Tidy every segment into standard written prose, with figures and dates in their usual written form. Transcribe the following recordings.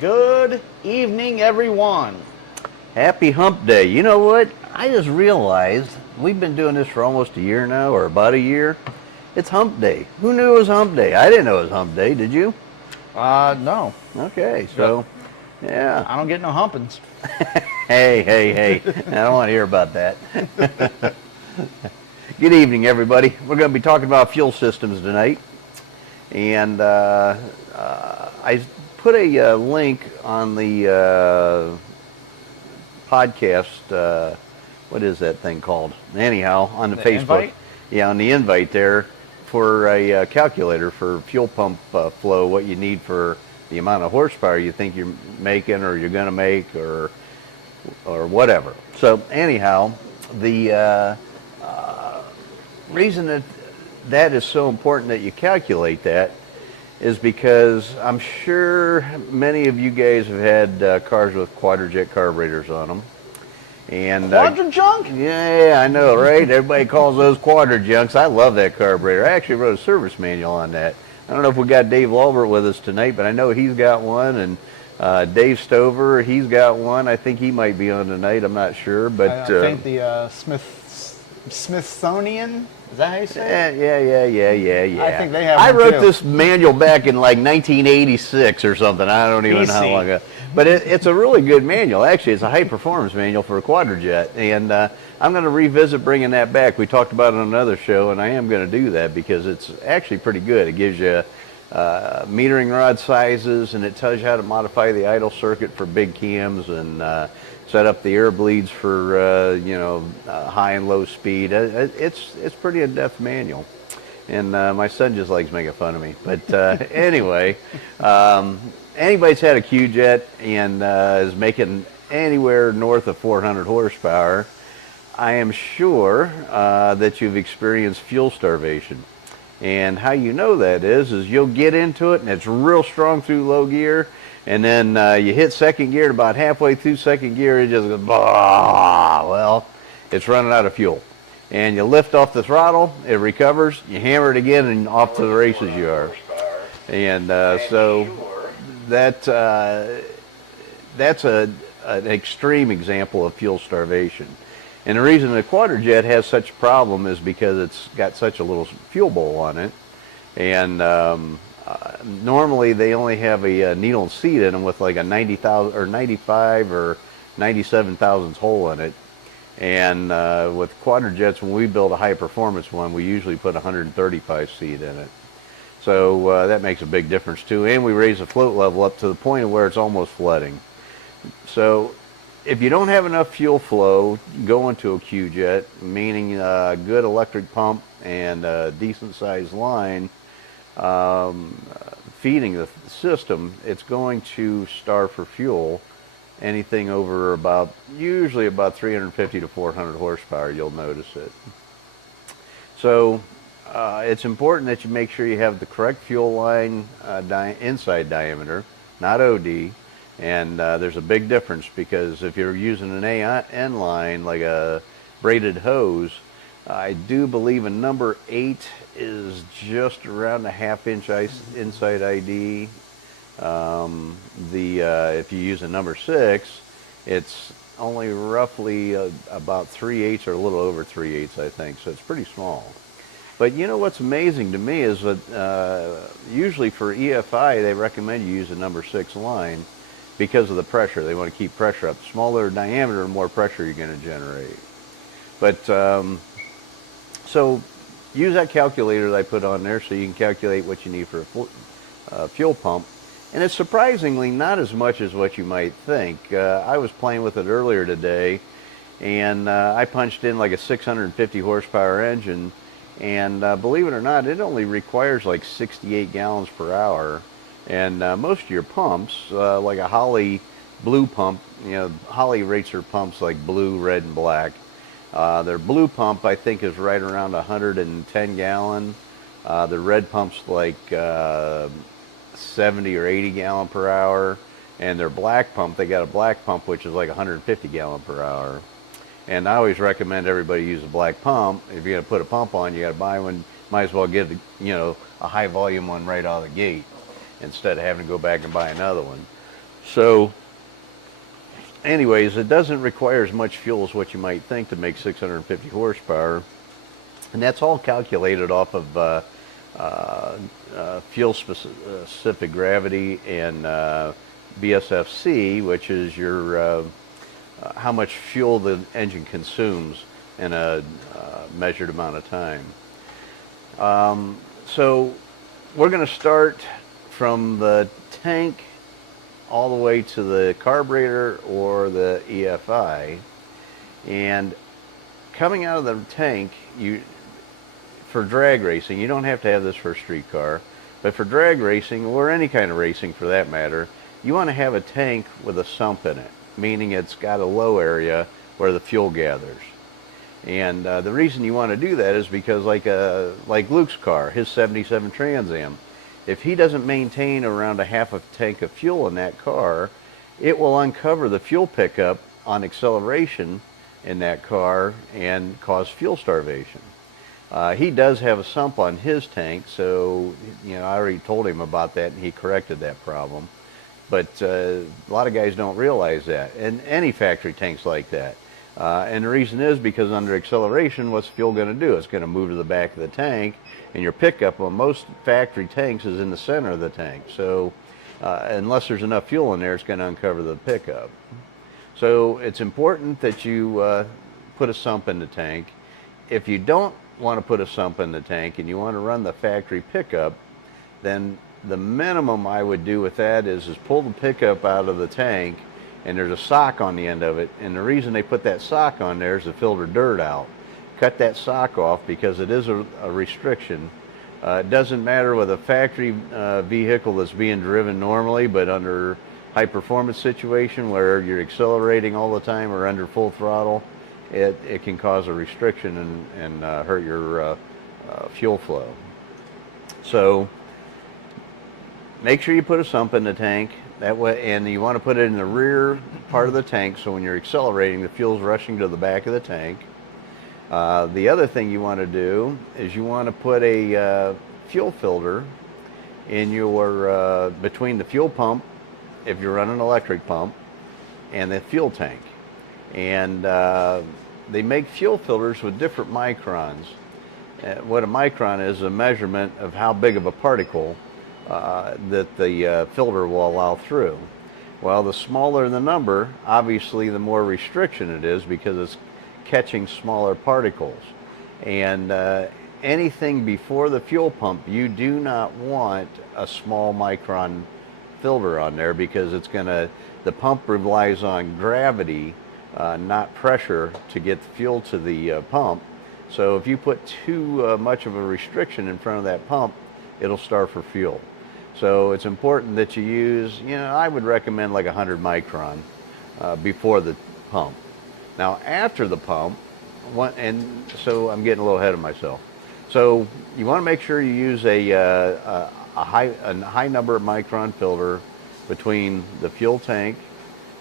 Good evening, everyone. Happy Hump Day. You know what? I just realized we've been doing this for almost a year now, or about a year. It's Hump Day. Who knew it was Hump Day? I didn't know it was Hump Day. Did you? No, Okay, but so yeah. I don't get no humpins. Hey. I don't want to hear about that. Good evening, everybody. We're going to be talking about fuel systems tonight. And I put a link on the podcast. What is that thing called? Anyhow, on the The Facebook. invite? Yeah, on the invite there for a calculator for fuel pump flow, what you need for the amount of horsepower you think you're making or you're going to make or whatever. So anyhow, the reason that is so important that you calculate that is because I'm sure many of you guys have had cars with quadrajet carburetors on them. And Quadra junk? yeah, I know, right? Everybody calls those quadrajunks. I love that carburetor. I actually wrote a service manual on that. I don't know if we got Dave Lulbert with us tonight, but I know he's got one, and Dave Stover, he's got one. I think he might be on tonight. I'm not sure, but I think the Smithsonian. Is that how you say it? yeah. I think they have I one, wrote too. this manual back in like 1986 or something. I don't even know how BC. long ago. But it's a really good manual. Actually, it's a high performance manual for a quadrajet. And I'm going to revisit bringing that back. We talked about it on another show, and I am going to do that because it's actually pretty good. It gives you metering rod sizes, and it tells you how to modify the idle circuit for big cams and set up the air bleeds for high and low speed. It's pretty in-depth manual, and my son just likes making fun of me. But anyway, anybody's had a Q-Jet and is making anywhere north of 400 horsepower, I am sure that you've experienced fuel starvation. And how you know that is you'll get into it and it's real strong through low gear, and then you hit second gear, and about halfway through second gear, it just goes, bah, well, it's running out of fuel. And you lift off the throttle, it recovers, you hammer it again, and off to the races you are. And so that's an extreme example of fuel starvation. And the reason the quadrajet has such a problem is because it's got such a little fuel bowl on it. And normally they only have a needle and seat in them with like a 90,000 or 95 or 97 thousandths hole in it. And with quadrajets, when we build a high performance one, we usually put 135 seat in it. So that makes a big difference too. And we raise the float level up to the point of where it's almost flooding. So if you don't have enough fuel flow going to a Q-Jet, meaning a good electric pump and a decent sized line feeding the system, it's going to starve for fuel. Anything over usually about 350 to 400 horsepower, you'll notice it. So it's important that you make sure you have the correct fuel line inside diameter, not OD. And there's a big difference because if you're using an AN line, like a braided hose, I do believe a number 8 is just around a ½ inch inside ID. If you use a number 6, it's only roughly about 3/8 or a little over 3/8, I think. So it's pretty small. But you know what's amazing to me is that usually for EFI, they recommend you use a number 6 line because of the pressure. They want to keep pressure up. Smaller diameter, the more pressure you're going to generate. But so use that calculator that I put on there so you can calculate what you need for a fuel pump. And it's surprisingly not as much as what you might think. I was playing with it earlier today, and I punched in like a 650 horsepower engine, and believe it or not, it only requires like 68 gallons per hour. And most of your pumps, like a Holley blue pump, Holley rates their pumps like blue, red, and black. Their blue pump, I think, is right around 110 gallon. The red pump's like 70 or 80 gallon per hour. And their black pump, they got a black pump which is like 150 gallon per hour. And I always recommend everybody use a black pump. If you're going to put a pump on, you got to buy one. Might as well get a high volume one right out of the gate instead of having to go back and buy another one. So anyways, it doesn't require as much fuel as what you might think to make 650 horsepower. And that's all calculated off of fuel specific gravity and BSFC, which is your how much fuel the engine consumes in a measured amount of time. So we're going to start from the tank all the way to the carburetor or the EFI. And coming out of the tank, for drag racing, you don't have to have this for a street car, but for drag racing, or any kind of racing for that matter, you want to have a tank with a sump in it, meaning it's got a low area where the fuel gathers. And the reason you want to do that is because like Luke's car, his 77 Trans Am, if he doesn't maintain around a half a tank of fuel in that car, it will uncover the fuel pickup on acceleration in that car and cause fuel starvation. He does have a sump on his tank, so I already told him about that and he corrected that problem. But a lot of guys don't realize that, and any factory tank's like that. And the reason is because under acceleration, what's fuel going to do? It's going to move to the back of the tank, and your pickup on most factory tanks is in the center of the tank. So unless there's enough fuel in there, it's going to uncover the pickup. So it's important that you put a sump in the tank. If you don't want to put a sump in the tank and you want to run the factory pickup, then the minimum I would do with that is pull the pickup out of the tank, and there's a sock on the end of it, and the reason they put that sock on there is to filter dirt out. Cut that sock off because it is a restriction. It doesn't matter with a factory vehicle that's being driven normally, but under high performance situation where you're accelerating all the time or under full throttle, it can cause a restriction and hurt your fuel flow. So make sure you put a sump in the tank that way, and you want to put it in the rear part of the tank, so when you're accelerating, the fuel's rushing to the back of the tank. The other thing you want to do is you want to put a fuel filter in your between the fuel pump, if you're running an electric pump, and the fuel tank. And they make fuel filters with different microns. What a micron is a measurement of how big of a particle that the filter will allow through. Well, the smaller the number, obviously the more restriction it is because it's catching smaller particles. And anything before the fuel pump, you do not want a small micron filter on there because the pump relies on gravity, not pressure, to get the fuel to the pump. So if you put too much of a restriction in front of that pump, it'll starve for fuel. So it's important that you use, I would recommend like 100 micron before the pump. Now after the pump, and so I'm getting a little ahead of myself. So you want to make sure you use a high number of micron filter between the fuel tank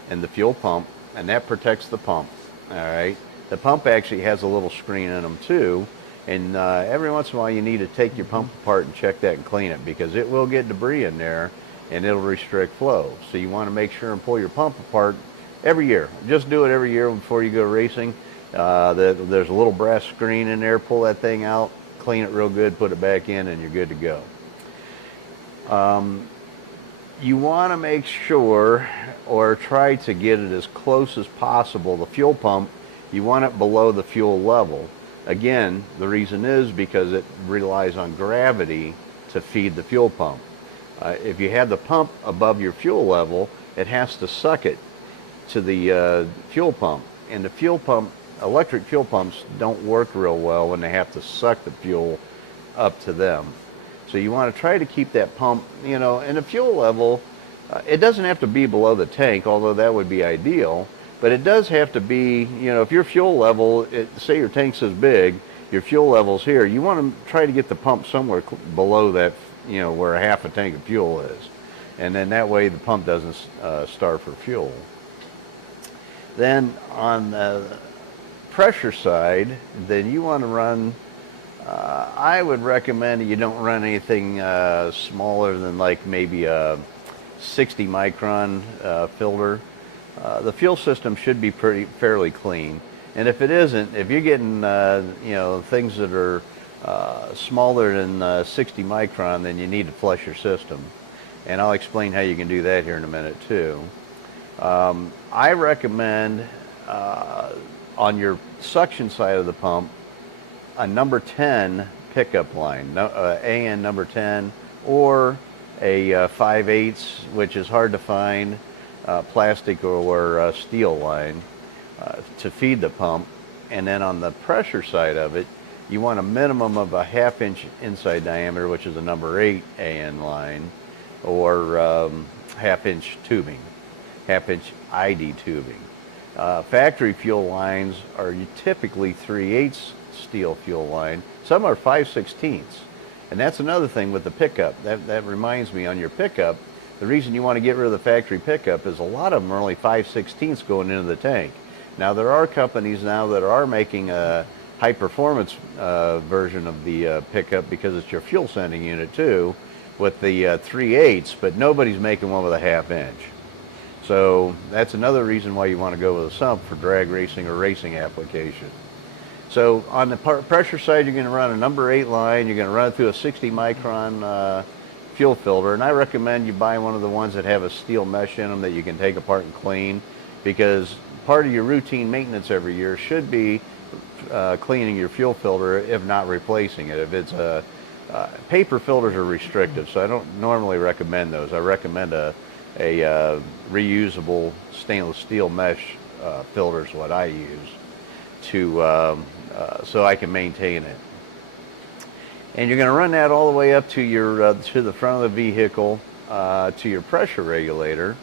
and the fuel pump, and that protects the pump. All right. The pump actually has a little screen in them too, and every once in a while you need to take your pump apart and check that and clean it because it will get debris in there and it'll restrict flow. So you want to make sure and pull your pump apart every year. Just do it every year before you go racing. There's a little brass screen in there. Pull that thing out, clean it real good, put it back in, and you're good to go. You want to make sure, or try to get it as close as possible. The fuel pump, you want it below the fuel level. Again, the reason is because it relies on gravity to feed the fuel pump. If you have the pump above your fuel level, it has to suck it to the fuel pump. And the fuel pump, electric fuel pumps don't work real well when they have to suck the fuel up to them. So you want to try to keep that pump, in a fuel level. It doesn't have to be below the tank, although that would be ideal. But it does have to be, if your fuel level, say your tank's this big, your fuel level's here, you want to try to get the pump somewhere below that, where a half a tank of fuel is. And then that way the pump doesn't starve for fuel. Then on the pressure side, then you want to run, I would recommend that you don't run anything smaller than like maybe a 60 micron filter, the fuel system should be fairly clean. And if it isn't, if you're getting things that are smaller than 60 micron, then you need to flush your system. And I'll explain how you can do that here in a minute too. I recommend on your suction side of the pump a number 10 pickup line, AN number 10, or a 5/8, which is hard to find, plastic or steel line to feed the pump. And then on the pressure side of it, you want a minimum of a 1/2 inch inside diameter, which is a number 8 AN line, or 1/2 inch tubing, 1/2 inch ID tubing. Factory fuel lines are typically 3/8 steel fuel line. Some are 5/16. And that's another thing with the pickup. That reminds me, on your pickup, the reason you want to get rid of the factory pickup is a lot of them are only 5/16 going into the tank. Now there are companies now that are making a high performance version of the pickup, because it's your fuel sending unit too, with the 3/8, but nobody's making one with a 1/2 inch. So that's another reason why you want to go with a sump for drag racing or racing application. So on the pressure side, you're going to run a number 8 line. You're going to run it through a 60 micron fuel filter, and I recommend you buy one of the ones that have a steel mesh in them that you can take apart and clean, because part of your routine maintenance every year should be cleaning your fuel filter, if not replacing it. If it's paper filters are restrictive, so I don't normally recommend those. I recommend a reusable stainless steel mesh filter is what I use to so I can maintain it. And you're going to run that all the way up to your to the front of the vehicle, to your pressure regulator,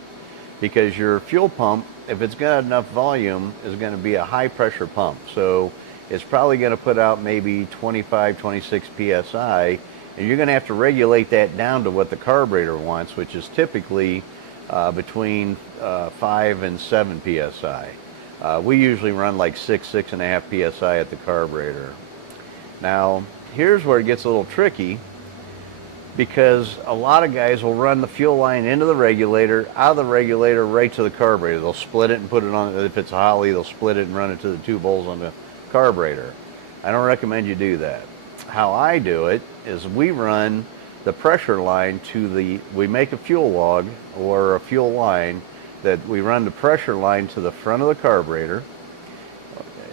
because your fuel pump, if it's got enough volume, is going to be a high pressure pump. So it's probably going to put out maybe 25, 26 psi, and you're going to have to regulate that down to what the carburetor wants, which is typically between 5 and 7 psi. We usually run like 6.5 psi at the carburetor. Now, here's where it gets a little tricky, because a lot of guys will run the fuel line into the regulator, out of the regulator right to the carburetor. They'll split it and put it on, if it's a Holly, they'll split it and run it to the 2 holes on the carburetor. I don't recommend you do that. How I do it is we run the pressure line to we make a fuel log or a fuel line that we run the pressure line to the front of the carburetor.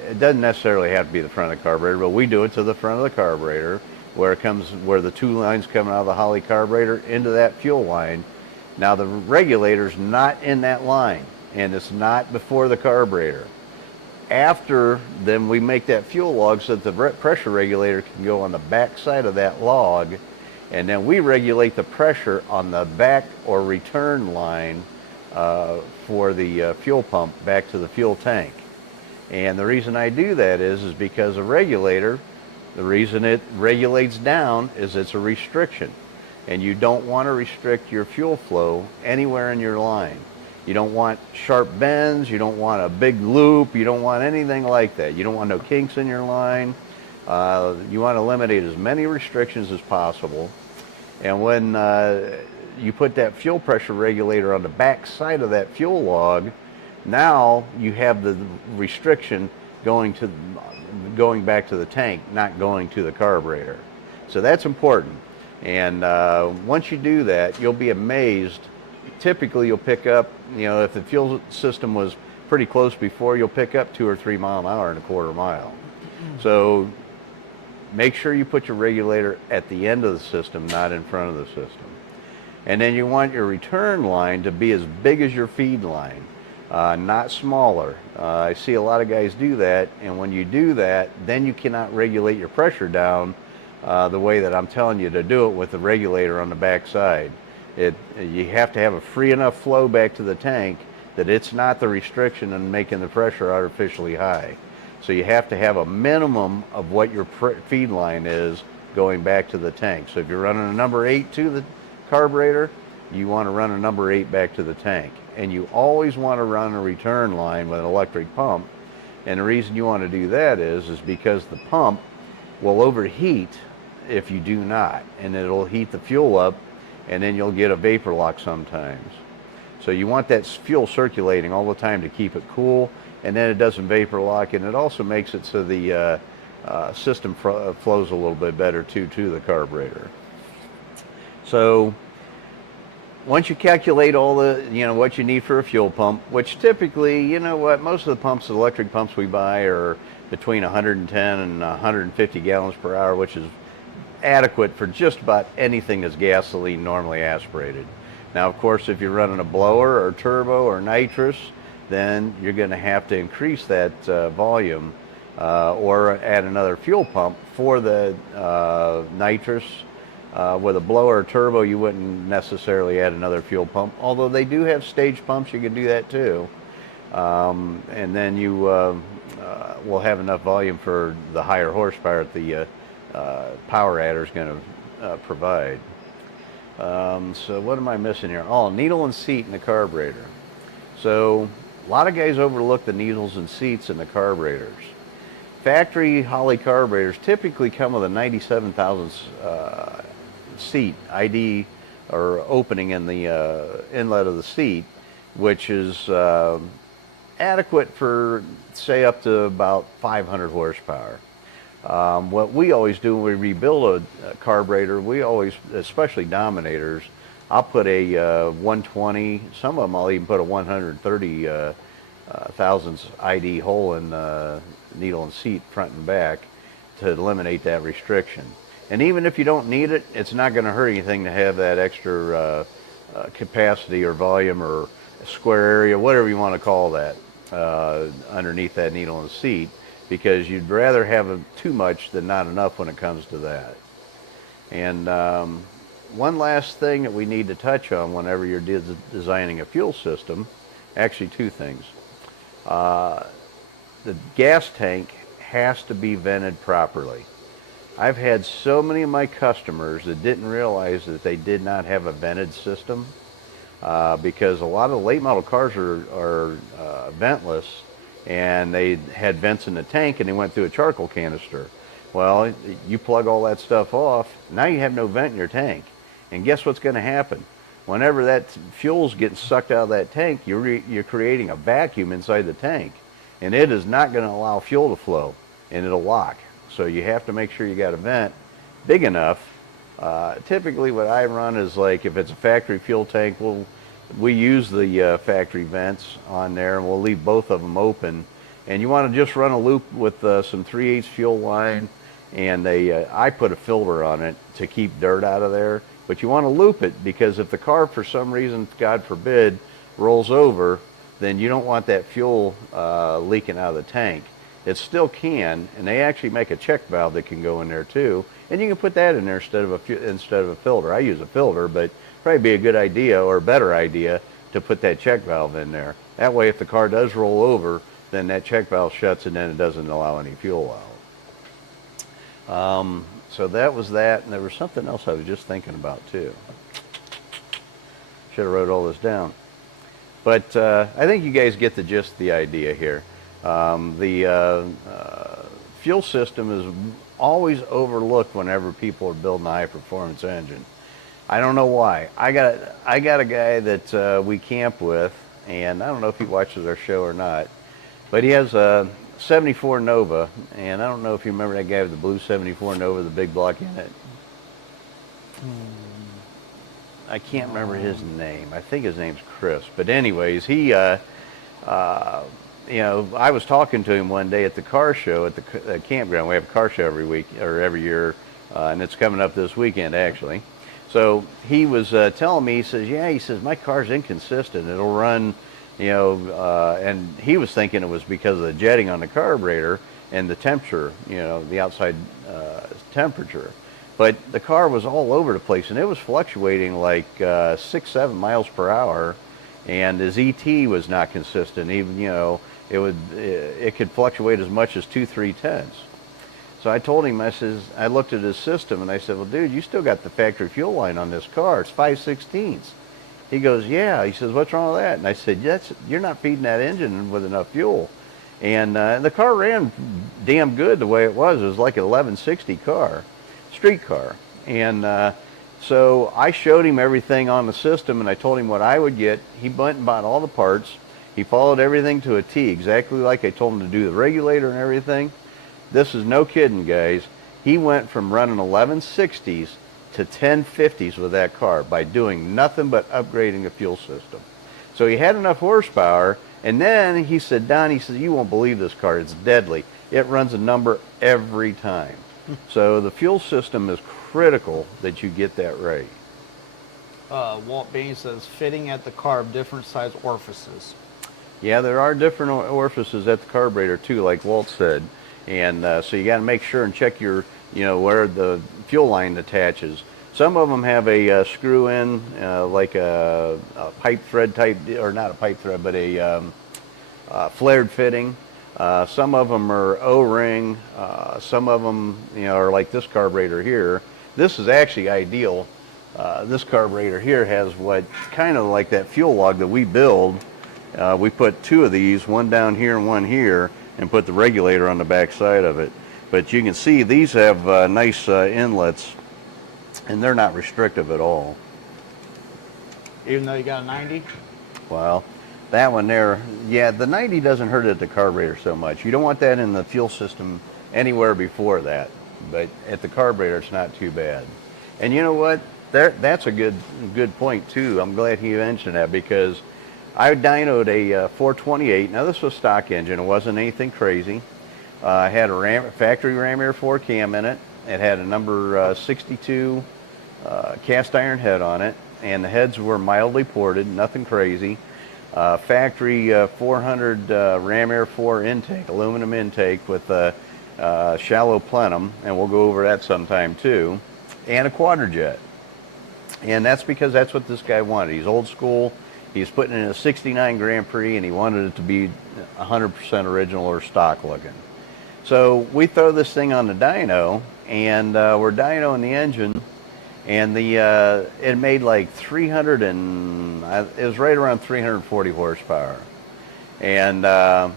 It doesn't necessarily have to be the front of the carburetor, but we do it to the front of the carburetor, where the 2 lines coming out of the Holly carburetor into that fuel line. Now the regulator's not in that line, and it's not before the carburetor. After then, we make that fuel log so that the pressure regulator can go on the back side of that log, and then we regulate the pressure on the back or return line for the fuel pump back to the fuel tank. And the reason I do that is because a regulator, the reason it regulates down is it's a restriction, and you don't want to restrict your fuel flow anywhere in your line. You don't want sharp bends, you don't want a big loop, you don't want anything like that. You don't want no kinks in your line. You want to eliminate as many restrictions as possible. And when you put that fuel pressure regulator on the back side of that fuel log, now you have the restriction going back to the tank, not going to the carburetor. So that's important. And once you do that, you'll be amazed. Typically you'll pick up, if the fuel system was pretty close before, you'll pick up 2 or 3 miles an hour in a quarter mile. So make sure you put your regulator at the end of the system, not in front of the system. And then you want your return line to be as big as your feed line, not smaller. I see a lot of guys do that, and when you do that, then you cannot regulate your pressure down the way that I'm telling you to do it with the regulator on the back side. You have to have a free enough flow back to the tank that it's not the restriction and making the pressure artificially high. So you have to have a minimum of what your feed line is going back to the tank. So if you're running a number 8 to the carburetor, you want to run a number 8 back to the tank. And you always want to run a return line with an electric pump. And the reason you want to do that is because the pump will overheat if you do not. And it'll heat the fuel up, and then you'll get a vapor lock sometimes. So you want that fuel circulating all the time to keep it cool, and then it doesn't vapor lock, and it also makes it so the system flows a little bit better too to the carburetor. So once you calculate all the, what you need for a fuel pump, which typically, most of the pumps, the electric pumps we buy are between 110 and 150 gallons per hour, which is adequate for just about anything that's gasoline normally aspirated. Now, of course, if you're running a blower or turbo or nitrous, then you're going to have to increase that volume or add another fuel pump for the nitrous. With a blower or turbo, you wouldn't necessarily add another fuel pump, although they do have stage pumps. You can do that too. And then you will have enough volume for the higher horsepower that the power adder is going to provide. So what am I missing here? Oh, needle and seat in the carburetor. So a lot of guys overlook the needles and seats in the carburetors. Factory Holley carburetors typically come with a 97 thousandths seat ID or opening in the inlet of the seat, which is adequate for, say, up to about 500 horsepower. What we always do when we rebuild a carburetor, we always, especially Dominators, I'll put a 120, some of them I'll even put a 130 thousandths ID hole in the needle and seat front and back to eliminate that restriction. And even if you don't need it, it's not going to hurt anything to have that extra capacity or volume or square area, whatever you want to call that, underneath that needle and seat, because you'd rather have too much than not enough when it comes to that. And one last thing that we need to touch on whenever you're designing a fuel system, actually two things. The gas tank has to be vented properly. I've had so many of my customers that didn't realize that they did not have a vented system because a lot of late model cars are ventless, and they had vents in the tank and they went through a charcoal canister. Well, you plug all that stuff off, now you have no vent in your tank. And guess what's going to happen? Whenever that fuel's getting sucked out of that tank, you're creating a vacuum inside the tank, and it is not going to allow fuel to flow, and it'll lock. So you have to make sure you got a vent big enough. Typically what I run is, like, if it's a factory fuel tank, we use the factory vents on there, and we'll leave both of them open. And you want to just run a loop with some 3/8 fuel line, and I put a filter on it to keep dirt out of there. But you want to loop it, because if the car, for some reason, God forbid, rolls over, then you don't want that fuel leaking out of the tank. It still can, and they actually make a check valve that can go in there too, and you can put that in there instead of a filter. I use a filter, but probably be a good idea, or a better idea, to put that check valve in there. That way, if the car does roll over, then that check valve shuts, and then it doesn't allow any fuel out. So that was that, and there was something else I was just thinking about too. Should have wrote all this down. But I think you guys get the gist of the idea here. The fuel system is always overlooked whenever people are building a high-performance engine. I don't know why. I got a guy that we camp with, and I don't know if he watches our show or not, but he has a 74 Nova, and I don't know if you remember that guy with the blue 74 Nova, the big block unit. I can't remember his name. I think his name's Chris. But anyways, he, I was talking to him one day at the car show at the campground. We have a car show every week or every year, and it's coming up this weekend actually. So he was telling me, he says, my car's inconsistent. It'll run, and he was thinking it was because of the jetting on the carburetor and the temperature, the outside temperature. But the car was all over the place, and it was fluctuating like 6-7 miles per hour, and his ET was not consistent. Even it could fluctuate as much as 2-3 tenths. So I told him, I looked at his system, and I said, well, dude, you still got the factory fuel line on this car. It's 5/16. He goes, yeah. He says, what's wrong with that? And I said, you're not feeding that engine with enough fuel. And the car ran damn good the way it was. It was like an 1160 car. Street car. And So I showed him everything on the system, and I told him what I would get. He went and bought all the parts. He followed everything to a T, exactly like I told him to do the regulator and everything. This is no kidding, guys. He went from running 1160s to 1050s with that car by doing nothing but upgrading the fuel system. So he had enough horsepower, and then he said, Don, he said, you won't believe this car. It's deadly. It runs a number every time. So the fuel system is critical that you get that right. Walt Bain says, fitting at the carb, different size orifices. Yeah, there are different orifices at the carburetor too, like Walt said. And so you got to make sure and check your, where the fuel line attaches. Some of them have a screw in, like a pipe thread type, or not a pipe thread, but a flared fitting. Some of them are O-ring. Some of them, are like this carburetor here. This is actually ideal. This carburetor here has what kind of like that fuel log that we build. We put two of these, one down here and one here, and put the regulator on the back side of it. But you can see these have nice inlets, and they're not restrictive at all. Even though you got a 90? Well, that one there, yeah, the 90 doesn't hurt at the carburetor so much. You don't want that in the fuel system anywhere before that, but at the carburetor it's not too bad. And you know what? That's a good point too. I'm glad he mentioned that, because I dynoed a 428. Now this was stock engine. It wasn't anything crazy. It had a factory ram air 4 cam in it. It had a number 62 cast iron head on it, and the heads were mildly ported, nothing crazy. Factory 400 ram air 4 intake, aluminum intake with a shallow plenum, and we'll go over that sometime too, and a quadrajet. And that's because that's what this guy wanted. He's old school. He's putting in a 69 Grand Prix, and he wanted it to be 100% original or stock looking. So we throw this thing on the dyno, and we're dynoing the engine, and it made like 300 and it was right around 340 horsepower. And the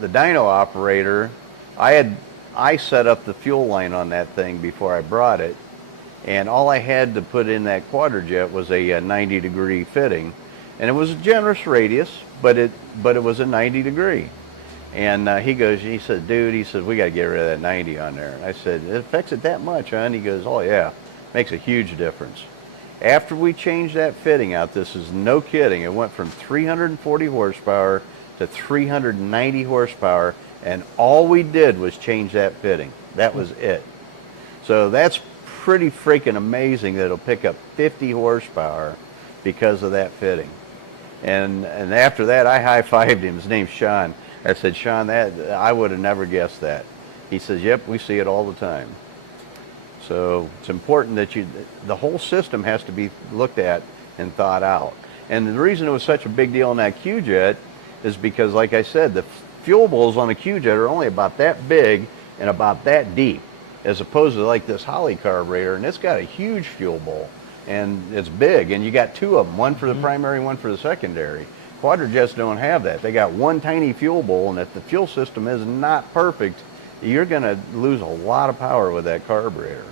dyno operator, I set up the fuel line on that thing before I brought it, and all I had to put in that quadrajet was a 90-degree fitting. And it was a generous radius, but it was a 90 degree. And he said, dude, he said, we got to get rid of that 90 on there. And I said, it affects it that much, huh? And he goes, oh yeah, makes a huge difference. After we changed that fitting out, this is no kidding, it went from 340 horsepower to 390 horsepower, and all we did was change that fitting. That was it. So that's pretty freaking amazing that it'll pick up 50 horsepower because of that fitting. And after that, I high-fived him. His name's Sean. I said, Sean, I would have never guessed that. He says, yep, we see it all the time. So it's important that the whole system has to be looked at and thought out. And the reason it was such a big deal in that Q-Jet is because, like I said, the fuel bowls on a Q-Jet are only about that big and about that deep, as opposed to like this Holley carburetor, and it's got a huge fuel bowl. And it's big, and you got two of them, one for the primary, one for the secondary. Quadrajets don't have that. They got one tiny fuel bowl, and if the fuel system is not perfect, you're going to lose a lot of power with that carburetor.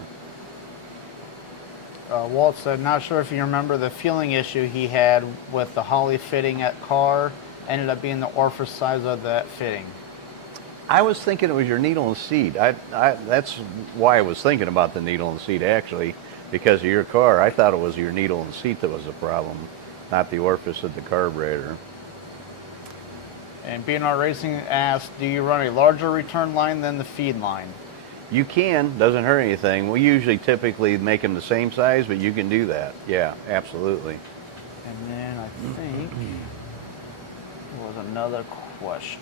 Walt said, not sure if you remember the feeling issue he had with the Holley fitting at car, ended up being the orifice size of that fitting. I was thinking it was your needle and seat. That's why I was thinking about the needle and seat, actually. Because of your car, I thought it was your needle and seat that was the problem, not the orifice of the carburetor. And BNR Racing asked, do you run a larger return line than the feed line? You can, doesn't hurt anything. We usually typically make them the same size, but you can do that. Yeah, absolutely. And then I think there was another question.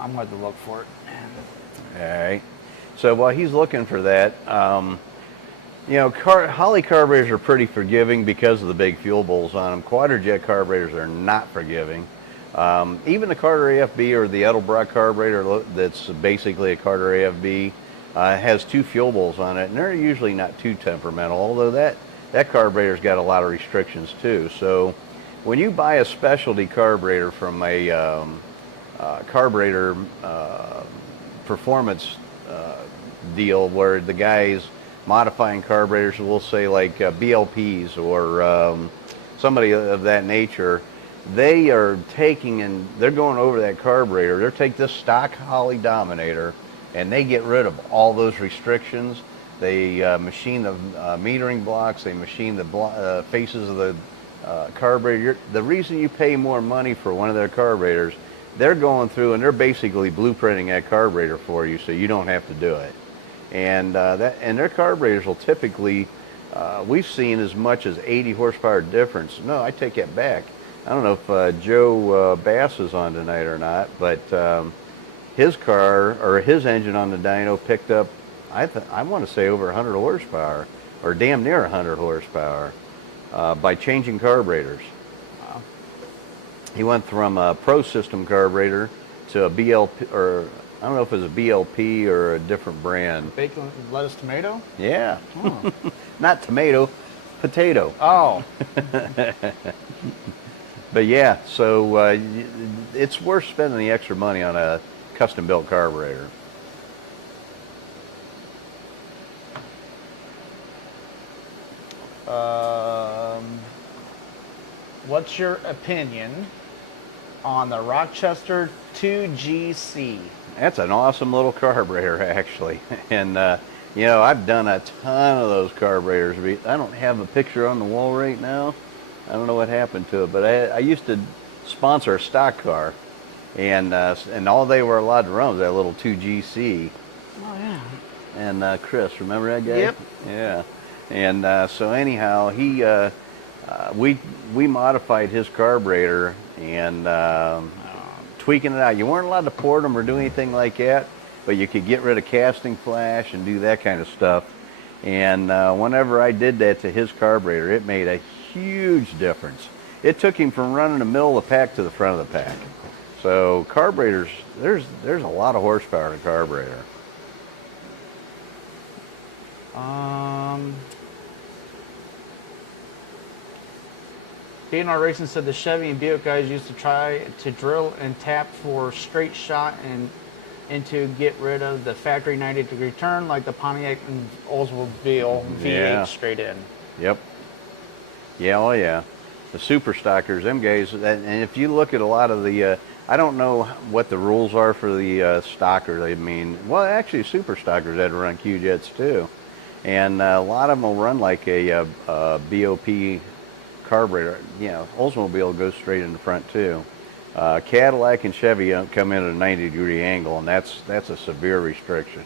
I'm going to look for it. All right. So while he's looking for that, Holley carburetors are pretty forgiving because of the big fuel bowls on them. Quadrajet carburetors are not forgiving. Even the Carter AFB or the Edelbrock carburetor that's basically a Carter AFB has two fuel bowls on it, and they're usually not too temperamental, although that carburetor's got a lot of restrictions too. So when you buy a specialty carburetor from a carburetor performance deal where the guys modifying carburetors, we'll say like BLPs or somebody of that nature, they are taking and they're going over that carburetor. They're taking this stock Holley Dominator and they get rid of all those restrictions. They machine the metering blocks. They machine the faces of the carburetor. The reason you pay more money for one of their carburetors, they're going through and they're basically blueprinting that carburetor for you, so you don't have to do it. And their carburetors will typically, we've seen as much as 80 horsepower difference. No, I take that back. I don't know if Joe Bass is on tonight or not, but his car or his engine on the dyno picked up, I want to say over 100 horsepower, or damn near 100 horsepower, by changing carburetors. He went from a Pro System carburetor to a BLP, or I don't know if it was a BLP or a different brand. Bacon, lettuce, tomato? Yeah. Oh. Not tomato, potato. Oh. But yeah, so it's worth spending the extra money on a custom built carburetor. What's your opinion on the Rochester 2GC? That's an awesome little carburetor, actually. And, you know, I've done a ton of those carburetors. I don't have a picture on the wall right now. I don't know what happened to it, but I used to sponsor a stock car. And all they were allowed to run was that little 2GC. Oh, yeah. And Chris, remember that guy? Yep. Yeah. And so anyhow, we modified his carburetor and tweaking it out. You weren't allowed to port them or do anything like that, but you could get rid of casting flash and do that kind of stuff. And whenever I did that to his carburetor, it made a huge difference. It took him from running the middle of the pack to the front of the pack. So carburetors, there's a lot of horsepower in a carburetor. BNR Racing said the Chevy and Buick guys used to try to drill and tap for straight shot and to get rid of the factory 90-degree turn like the Pontiac and Oldsmobile V8 Yeah. straight in. Yep. Yeah, oh yeah. The super stockers, them guys, and if you look at a lot of the, I don't know what the rules are for the stockers. I mean, well, actually, super stockers had to run Q-jets too. And a lot of them will run like a BOP carburetor. You know, Oldsmobile goes straight in the front too. Cadillac and Chevy come in at a 90-degree angle, and that's a severe restriction.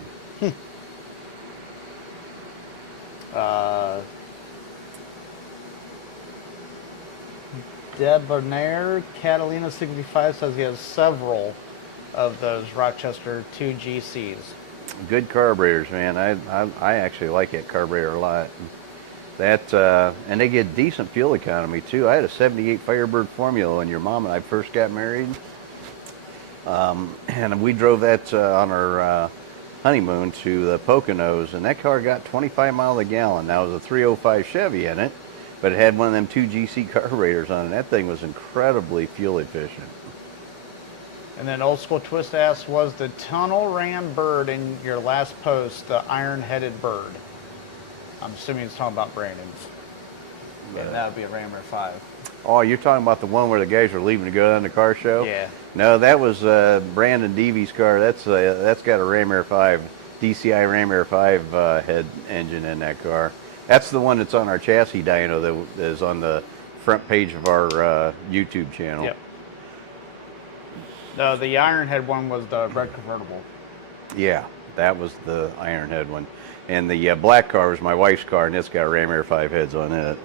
Debonair Catalina 65 says he has several of those Rochester 2GCs. Good carburetors, man. I actually like that carburetor a lot. That and they get decent fuel economy too. I had a '78 Firebird Formula when your mom and I first got married, and we drove that on our honeymoon to the Poconos, and that car got 25 miles a gallon. Now it was a 305 Chevy in it, but it had one of them 2GC carburetors on it. That thing was incredibly fuel efficient. And then Old School Twist asks, was the tunnel ram bird in your last post the iron-headed bird? I'm assuming he's talking about Brandon's. Yeah, that would be a Rammer 5. Oh, you're talking about the one where the guys were leaving to go on the car show? Yeah. No, that was Brandon Deavy's car. That's got a Ram Air 5, DCI Ram Air 5 head engine in that car. That's the one that's on our chassis dyno that is on the front page of our YouTube channel. Yep. No, the Ironhead one was the red convertible. Yeah, that was the Ironhead one. And the black car was my wife's car, and it's got Ram Air 5 heads on it.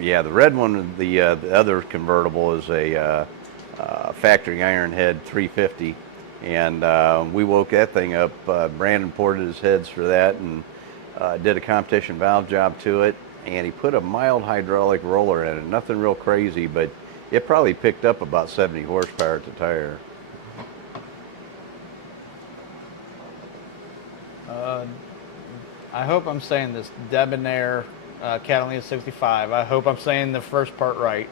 Yeah, the red one, the other convertible is a factory Ironhead 350. And we woke that thing up. Brandon ported his heads for that and did a competition valve job to it. And he put a mild hydraulic roller in it. Nothing real crazy, but it probably picked up about 70 horsepower at the tire. I hope I'm saying this. Debonair Catalina 65. I hope I'm saying the first part right.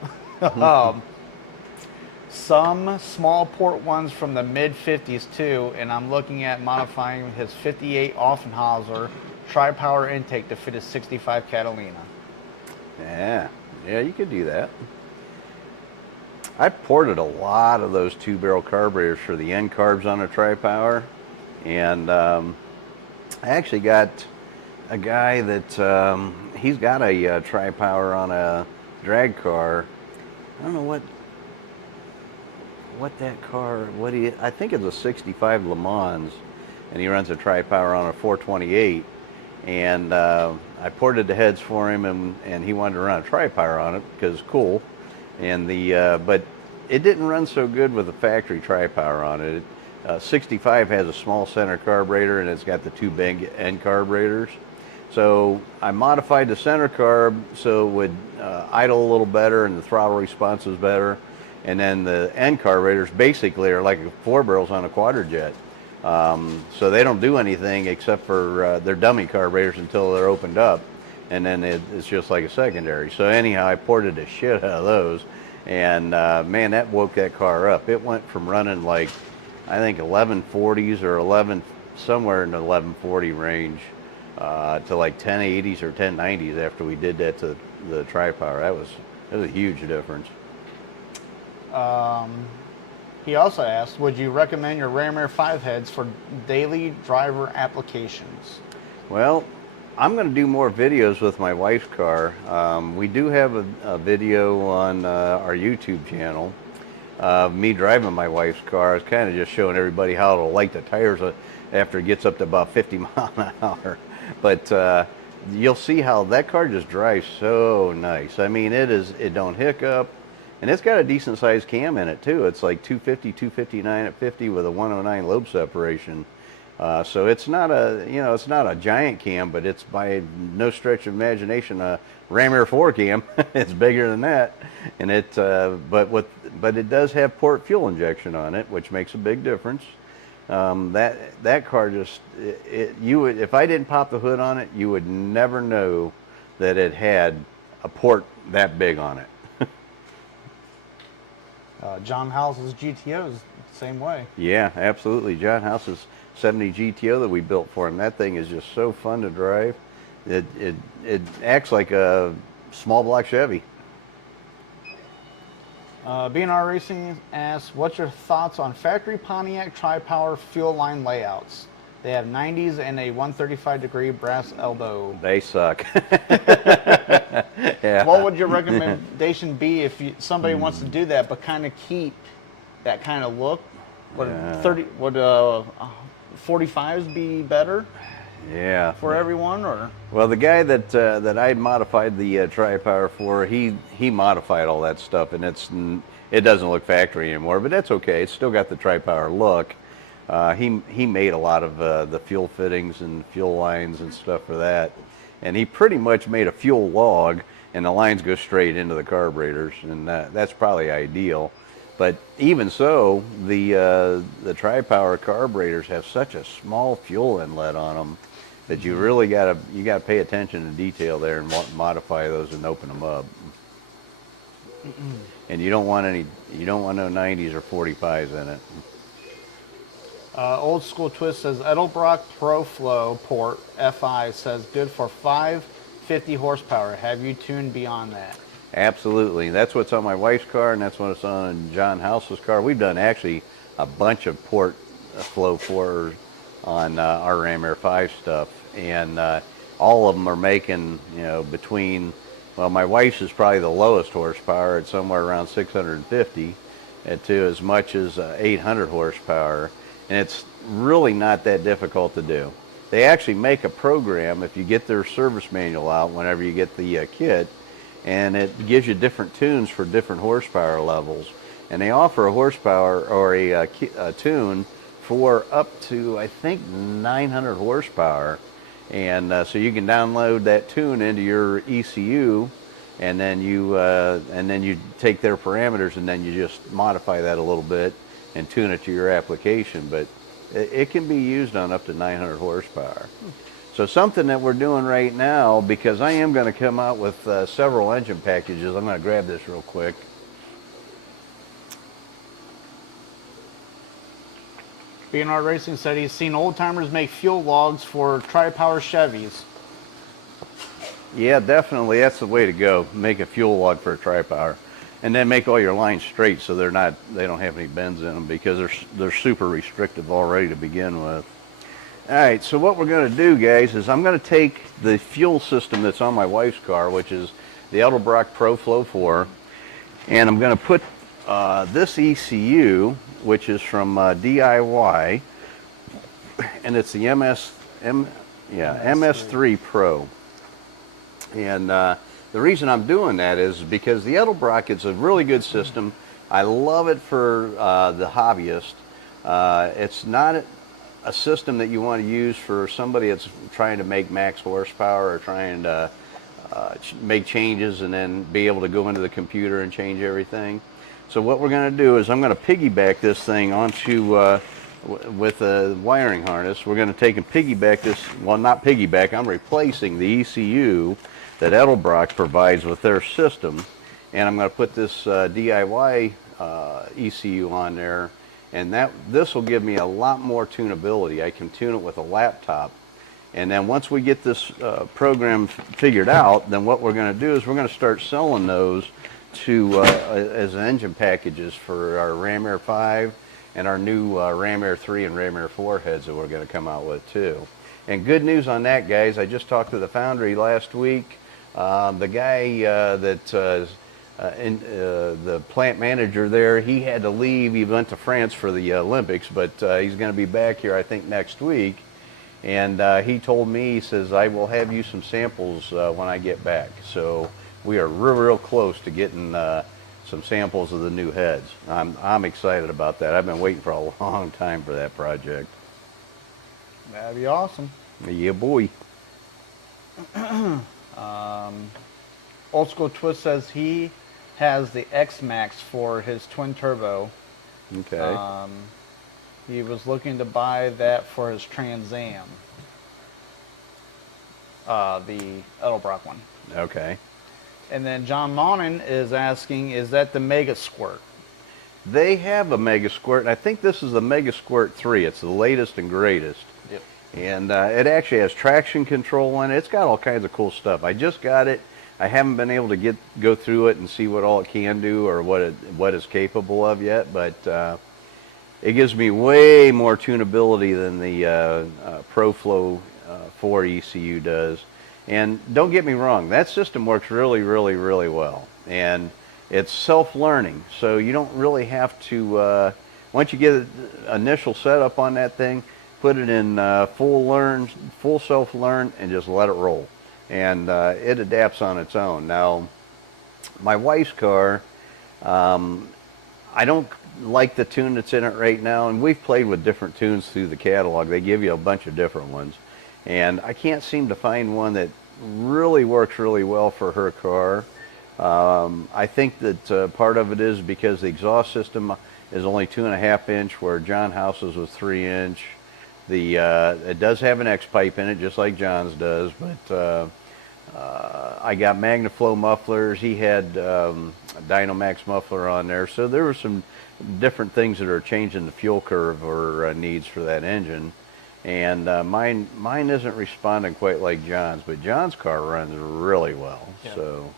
some small port ones from the mid 50s too, and I'm looking at modifying his 58 Offenhauser tri-power intake to fit his 65 Catalina. Yeah, you could do that. I ported a lot of those 2-barrel carburetors for the end carbs on a tri-power, and I actually got a guy that he's got a tri-power on a drag car. I don't know what that car, I think it's a 65 Le Mans, and he runs a tri-power on a 428, and I ported the heads for him, and he wanted to run a tri-power on it because it's cool, and but it didn't run so good with the factory tri-power on it. 65 has a small center carburetor, and it's got the 2 big end carburetors. So I modified the center carb so it would idle a little better and the throttle response was better. And then the end carburetors basically are like 4 barrels on a quadrijet. So they don't do anything except for they're dummy carburetors until they're opened up. And then it's just like a secondary. So anyhow, I ported the shit out of those. And man, that woke that car up. It went from running like, I think 1140s or somewhere in the 1140 range to like 1080s or 1090s after we did that to the tri-power. That was a huge difference. He also asked, would you recommend your Ram Air 5 heads for daily driver applications? Well, I'm going to do more videos with my wife's car. We do have a video on our YouTube channel of me driving my wife's car. It's kind of just showing everybody how it'll light the tires after it gets up to about 50 miles an hour. But you'll see how that car just drives so nice. I mean, it don't hiccup. And it's got a decent sized cam in it too. It's like 250, 259 at 50 with a 109 lobe separation. So it's not a giant cam, but it's by no stretch of imagination a Ram Air 4 cam. It's bigger than that, and but it does have port fuel injection on it, which makes a big difference. That car just if I didn't pop the hood on it, you would never know that it had a port that big on it. John House's GTO is the same way. Yeah, absolutely. John House's 70 GTO that we built for him. That thing is just so fun to drive. It acts like a small block Chevy. B&R Racing asks, what's your thoughts on factory Pontiac tri-power fuel line layouts? They have 90s and a 135-degree brass elbow. They suck. Yeah. What would your recommendation be if somebody wants to do that, but kind of keep that kind of look? Would 45s be better? Yeah. For everyone, or? Well, the guy that I modified the tri-power for, he modified all that stuff, and it doesn't look factory anymore, but that's okay. It's still got the tri-power look. He made a lot of the fuel fittings and fuel lines and stuff for that, and he pretty much made a fuel log, and the lines go straight into the carburetors, and that's probably ideal. But even so, the tri-power carburetors have such a small fuel inlet on them that you really gotta pay attention to detail there and modify those and open them up. And you don't want no 90s or 45s in it. Old School Twist says Edelbrock ProFlow port FI says good for 550 horsepower. Have you tuned beyond that? Absolutely. That's what's on my wife's car, and that's what's on John House's car. We've done actually a bunch of port flow for on our Ram Air 5 stuff, and all of them are making, between, well, my wife's is probably the lowest horsepower at somewhere around 650 to as much as 800 horsepower, and it's really not that difficult to do. They actually make a program if you get their service manual out whenever you get the kit, and it gives you different tunes for different horsepower levels, and they offer a horsepower or a tune for up to, I think, 900 horsepower, and so you can download that tune into your ECU, and then you take their parameters and then you just modify that a little bit and tune it to your application. But it can be used on up to 900 horsepower. So something that we're doing right now, because I am going to come out with several engine packages. I'm going to grab this real quick. BNR Racing said he's seen old timers make fuel logs for tri-power Chevys. Yeah, definitely. That's the way to go. Make a fuel log for a tri-power, and then make all your lines straight so they don't have any bends in them, because they're super restrictive already to begin with. All right, so what we're going to do, guys, is I'm going to take the fuel system that's on my wife's car, which is the Edelbrock Pro Flow 4, and I'm going to put this ECU, which is from DIY, and it's the MS3 Pro. And the reason I'm doing that is because the Edelbrock is a really good system. I love it for the hobbyist. It's not a system that you want to use for somebody that's trying to make max horsepower or trying to make changes and then be able to go into the computer and change everything. So what we're going to do is I'm going to piggyback this thing onto with a wiring harness. We're going to take and piggyback this, well, not piggyback, I'm replacing the ECU that Edelbrock provides with their system, and I'm going to put this DIY ECU on there, and this will give me a lot more tunability. I can tune it with a laptop, and then once we get this program figured out, then what we're going to do is we're going to start selling those to as engine packages for our Ram Air 5 and our new Ram Air 3 and Ram Air 4 heads that we're going to come out with too. And good news on that, guys. I just talked to the foundry last week. The guy the plant manager there, he had to leave. He went to France for the Olympics, but he's going to be back here, I think, next week. And he told me, he says, I will have you some samples when I get back. So we are real close to getting some samples of the new heads. I'm excited about that. I've been waiting for a long time for that project. That'd be awesome. Yeah, boy. Old School Twist says he has the X-Max for his twin turbo. Okay. He was looking to buy that for his Trans Am. The Edelbrock one. Okay. And then John Monin is asking, is that the Mega Squirt? They have a Mega Squirt, and I think this is the Mega Squirt 3. It's the latest and greatest. Yep. And it actually has traction control in it. It's got all kinds of cool stuff. I just got it. I haven't been able to go through it and see what all it can do or what it's capable of yet, but it gives me way more tunability than the ProFlow 4 ECU does. And don't get me wrong, that system works really well. And it's self-learning, so you don't really have to, once you get initial setup on that thing, put it in full self-learn, and just let it roll. And it adapts on its own. Now, my wife's car, I don't like the tune that's in it right now, and we've played with different tunes through the catalog. They give you a bunch of different ones. And I can't seem to find one that really works really well for her car. I think that part of it is because the exhaust system is only 2.5 inch, where John House's was 3 inch. It does have an X pipe in it, just like John's does, but I got MagnaFlow mufflers. He had a Dynamax muffler on there, so there were some different things that are changing the fuel curve or needs for that engine. And mine isn't responding quite like John's, but John's car runs really well. Yeah. So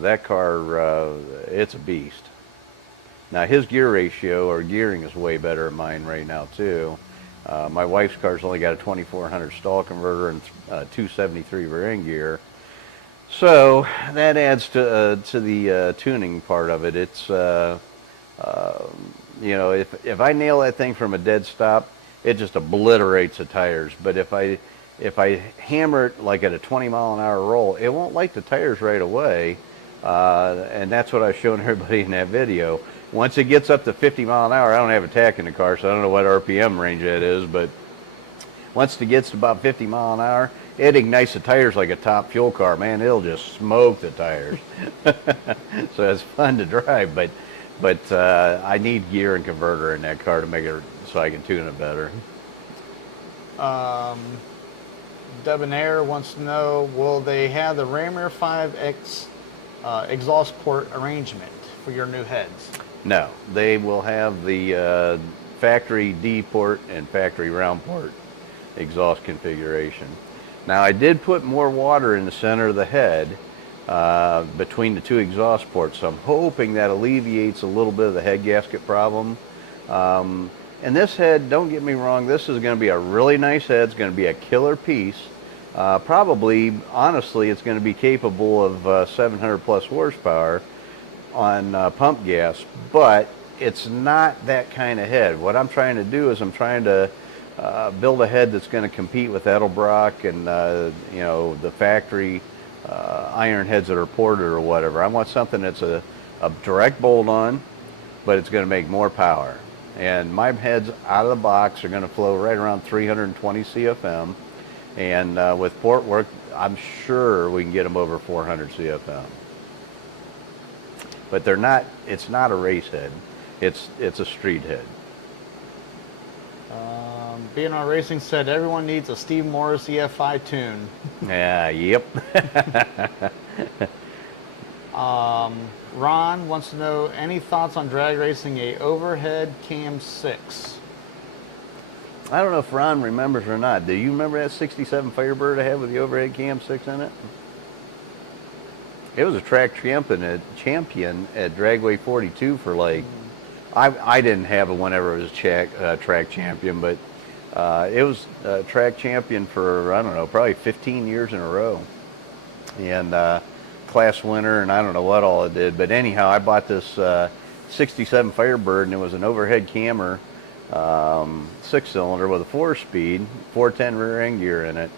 that car, it's a beast. Now his gear ratio or gearing is way better than mine right now too. My wife's car's only got a 2400 stall converter and 273 rear end gear, so that adds to the tuning part of it. It's you know, if I nail that thing from a dead stop, it just obliterates the tires. But if I hammer it like at a 20-mile-an-hour roll, it won't light the tires right away, and that's what I was showing everybody in that video. Once it gets up to 50 mile an hour, I don't have a tach in the car, so I don't know what RPM range that is, but once it gets to about 50 mile an hour, it ignites the tires like a top fuel car. Man, it'll just smoke the tires. So it's fun to drive, but I need gear and converter in that car to make it so I can tune it better. Debonair wants to know, will they have the Ram Air 5X exhaust port arrangement for your new heads? No, they will have the factory D port and factory round port exhaust configuration. Now I did put more water in the center of the head between the two exhaust ports, so I'm hoping that alleviates a little bit of the head gasket problem. And this head, don't get me wrong, this is going to be a really nice head. It's going to be a killer piece. Probably, honestly, it's going to be capable of 700 plus horsepower on pump gas, but it's not that kind of head. What I'm trying to do is I'm trying to build a head that's going to compete with Edelbrock and you know, the factory iron heads that are ported or whatever. I want something that's a direct bolt-on, but it's going to make more power. And my heads out of the box are going to flow right around 320 CFM, and with port work, I'm sure we can get them over 400 CFM. But they're not. It's not a race head. It's a street head. BNR Racing said everyone needs a Steve Morris EFI tune. Yeah. Yep. Ron wants to know any thoughts on drag racing a overhead cam 6. I don't know if Ron remembers or not. Do you remember that 67 Firebird I had with the overhead cam 6 in it? It was a track champion at Dragway 42 for like, I didn't have it whenever it was track champion, but it was track champion for, I don't know, probably 15 years in a row. And class winner, and I don't know what all it did. But anyhow, I bought this 67 Firebird, and it was an overhead cammer, 6-cylinder with a 4-speed, 410 rear end gear in it,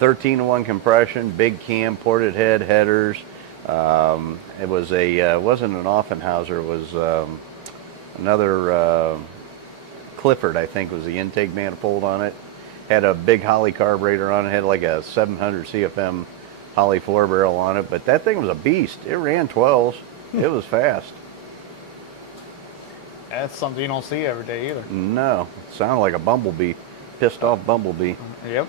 13-to-1 compression, big cam, ported head, headers. It was wasn't an Offenhauser, it was another Clifford, I think, was the intake manifold on it. Had a big Holly carburetor on it, had like a 700 CFM Holly 4-barrel on it, but that thing was a beast. It ran 12s. It was fast. That's something you don't see every day either. No, it sounded like a bumblebee, pissed off bumblebee. Yep.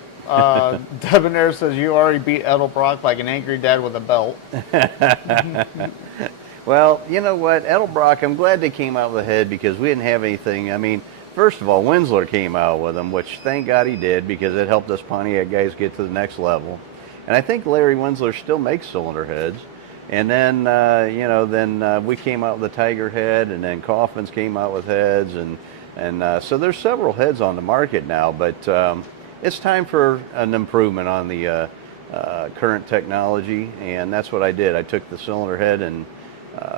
Debonair says you already beat Edelbrock like an angry dad with a belt. Well, you know what, Edelbrock, I'm glad they came out with a head because we didn't have anything. I mean, first of all, Winsler came out with them, which thank God he did because it helped us Pontiac guys get to the next level. And I think Larry Winsler still makes cylinder heads. And then, you know, then we came out with the Tiger head, and then Kaufman's came out with heads, and so there's several heads on the market now. But it's time for an improvement on the current technology, and that's what I did. I took the cylinder head and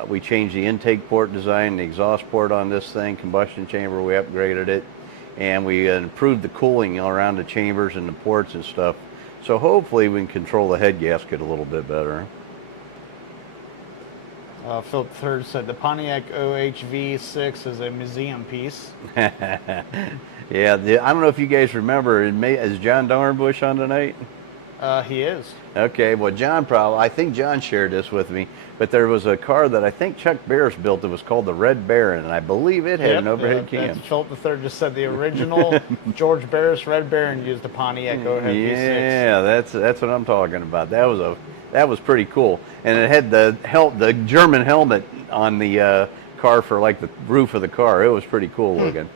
we changed the intake port design, the exhaust port on this thing, combustion chamber. We upgraded it, and we improved the cooling around the chambers and the ports and stuff. So hopefully we can control the head gasket a little bit better. Philip III said the Pontiac OHV6 is a museum piece. Yeah, I don't know if you guys remember, is John Dornbush on tonight? He is. Okay, well, I think John shared this with me, but there was a car that I think Chuck Barris built that was called the Red Baron, and I believe it had an overhead cam. Philip III just said the original George Barris Red Baron used the Pontiac OHV6. Yeah, that's what I'm talking about. That was pretty cool, and it had the German helmet on the car for like the roof of the car. It was pretty cool looking.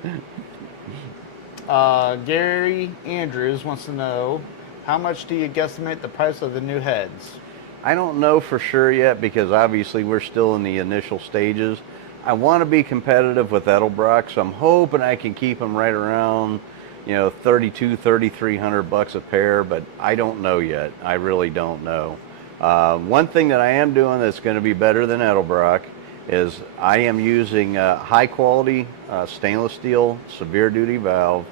Gary Andrews wants to know, how much do you guesstimate the price of the new heads? I don't know for sure yet because obviously we're still in the initial stages. I want to be competitive with Edelbrock, so I'm hoping I can keep them right around, you know, $3,200-$3,300 a pair, but I don't know yet. I really don't know. One thing that I am doing that's going to be better than Edelbrock is I am using high quality stainless steel severe duty valve.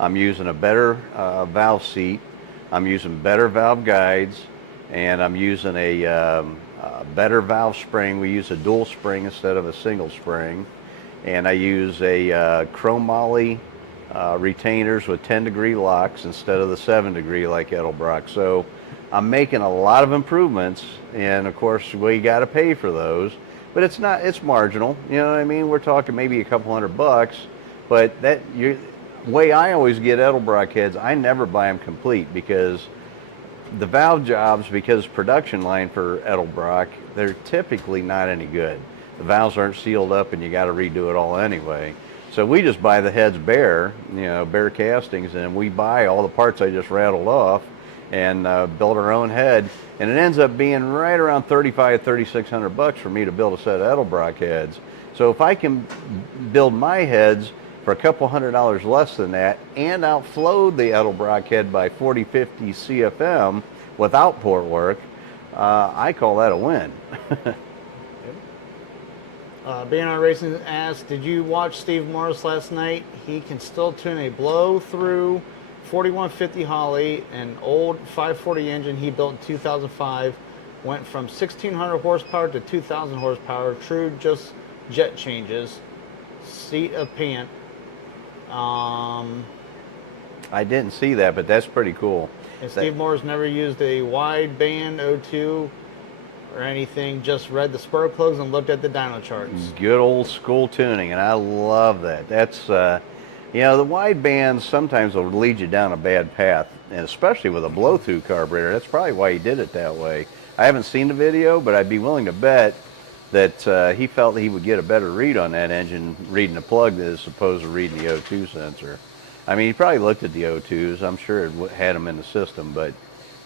I'm using a better valve seat. I'm using better valve guides, and I'm using a better valve spring. We use a dual spring instead of a single spring, and I use a chromoly retainers with 10-degree locks instead of the 7-degree like Edelbrock. So I'm making a lot of improvements, and of course we got to pay for those, but it's marginal. You know what I mean? We're talking maybe a couple $100, but way I always get Edelbrock heads, I never buy them complete because the valve jobs, because production line for Edelbrock, they're typically not any good. The valves aren't sealed up and you got to redo it all anyway. So we just buy the heads bare, bare castings, and we buy all the parts I just rattled off and build our own head. And it ends up being right around $3,500-$3,600 for me to build a set of Edelbrock heads. So if I can build my heads for a couple $100 less than that and outflow the Edelbrock head by 40-50 CFM without port work, I call that a win. BNR Racing asked, did you watch Steve Morris last night? He can still tune a blow-through 4150 Holly, an old 540 engine he built in 2005. Went from 1,600 horsepower to 2,000 horsepower. True, just jet changes. Seat of pant. I didn't see that, but that's pretty cool. And Steve Morris never used a wideband O2 or anything, just read the spark plugs and looked at the dyno charts. Good old school tuning, and I love that. That's, the wide bands sometimes will lead you down a bad path, and especially with a blow-through carburetor. That's probably why he did it that way. I haven't seen the video, but I'd be willing to bet that he felt he would get a better read on that engine reading the plug as opposed to reading the O2 sensor. I mean, he probably looked at the O2s. I'm sure it had them in the system, but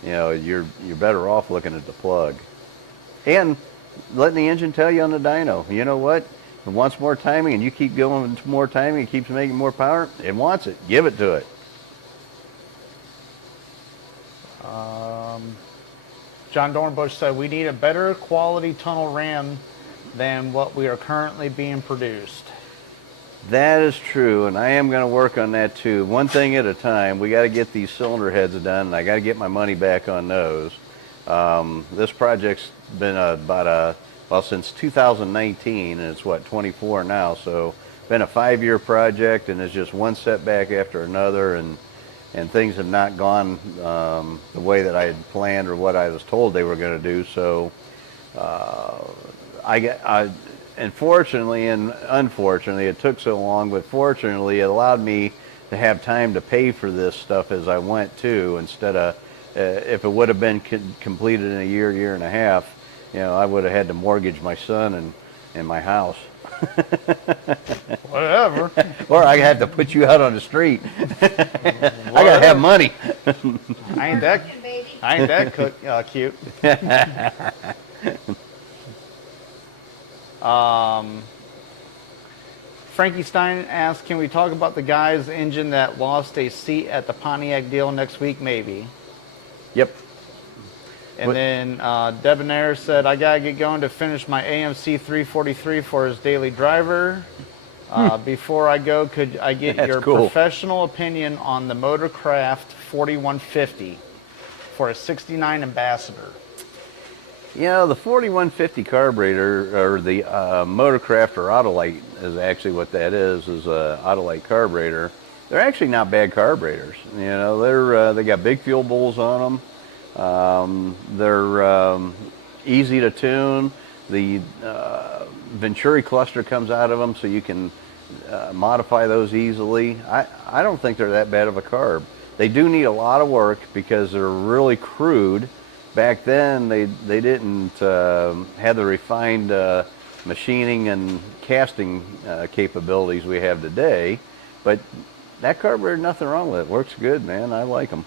you're better off looking at the plug. And letting the engine tell you on the dyno, you know what? It wants more timing, and you keep going to more timing, it keeps making more power. It wants it. Give it to it. John Dornbush said, we need a better quality tunnel ram than what we are currently being produced. That is true, and I am going to work on that too. One thing at a time. We got to get these cylinder heads done, and I got to get my money back on those. This project's been since 2019, and it's 24 now, so been a 5-year project, and it's just one setback after another, and things have not gone the way that I had planned or what I was told they were going to do. So and fortunately and unfortunately, it took so long, but fortunately it allowed me to have time to pay for this stuff as I went too, instead of if it would have been completed in a year and a half, I would have had to mortgage my son and my house. Whatever. Or I had to put you out on the street. I gotta have money. I ain't that cute. Frankie Stein asked, can we talk about the guy's engine that lost a seat at the Pontiac deal next week? Maybe. Yep. And then Debonair said, I gotta get going to finish my AMC 343 for his daily driver. Before I go, could I get your professional opinion on the Motorcraft 4150 for a 69 Ambassador? The 4150 carburetor, or the Motorcraft or Autolite is actually what that is a Autolite carburetor. They're actually not bad carburetors. They got big fuel bowls on them. They're easy to tune. The Venturi cluster comes out of them, so you can modify those easily. I don't think they're that bad of a carb. They do need a lot of work because they're really crude. Back then, they didn't have the refined machining and casting capabilities we have today, but that carburetor, nothing wrong with it. Works good, man. I like them.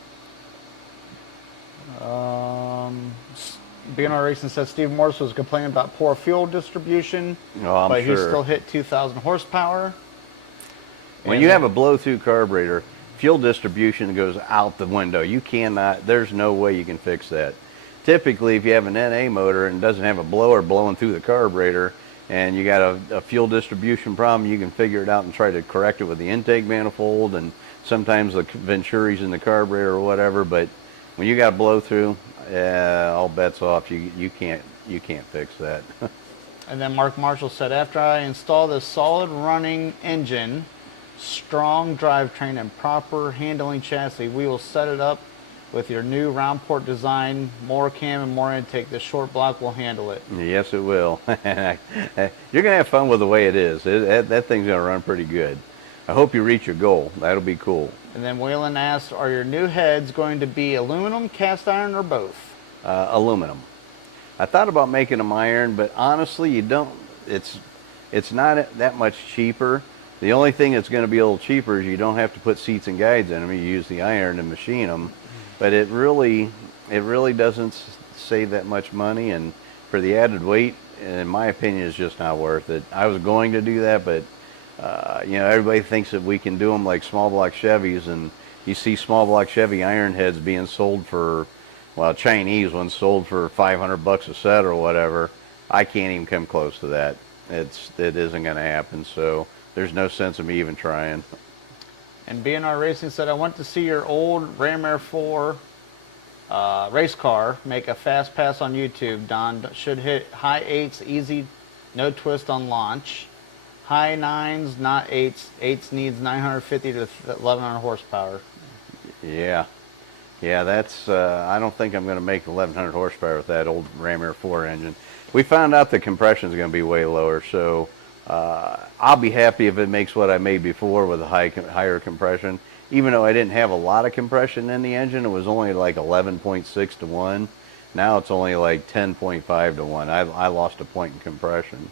BNR Racing says Steve Morris was complaining about poor fuel distribution, but he still hit 2,000 horsepower. When you have a blow-through carburetor, fuel distribution goes out the window. You cannot, there's no way you can fix that. Typically, if you have an NA motor and doesn't have a blower blowing through the carburetor, and you got a fuel distribution problem, you can figure it out and try to correct it with the intake manifold and sometimes the Venturis in the carburetor or whatever. But when you got blow through, all bets off. You can't fix that. And then Mark Marshall said, after I install this solid running engine, strong drivetrain, and proper handling chassis, we will set it up with your new round port design, more cam and more intake. The short block will handle it. Yes, it will. You're going to have fun with the way it is. That thing's going to run pretty good. I hope you reach your goal. That'll be cool. And then Waylon asked, are your new heads going to be aluminum, cast iron, or both? Aluminum. I thought about making them iron, but honestly, you don't. It's not that much cheaper The only thing that's going to be a little cheaper is you don't have to put seats and guides in them. You use the iron and machine them, but it really doesn't save that much money. And for the added weight, in my opinion, is just not worth it. I was going to do that, but everybody thinks that we can do them like small block Chevys, and you see small block Chevy iron heads being sold for, well, Chinese ones sold for $500 a set or whatever. I can't even come close to that. It isn't going to happen. So there's no sense of me even trying. And BNR Racing said, I went to see your old Ram Air 4 race car make a fast pass on YouTube. Don should hit high 8s, easy, no twist on launch. High 9s, not 8s. 8s needs 950 to 1100 horsepower. Yeah, that's, I don't think I'm going to make 1100 horsepower with that old Ram Air 4 engine. We found out the compression is going to be way lower, so I'll be happy if it makes what I made before with a higher compression. Even though I didn't have a lot of compression in the engine, it was only like 11.6 to 1. Now it's only like 10.5 to 1. I lost a point in compression.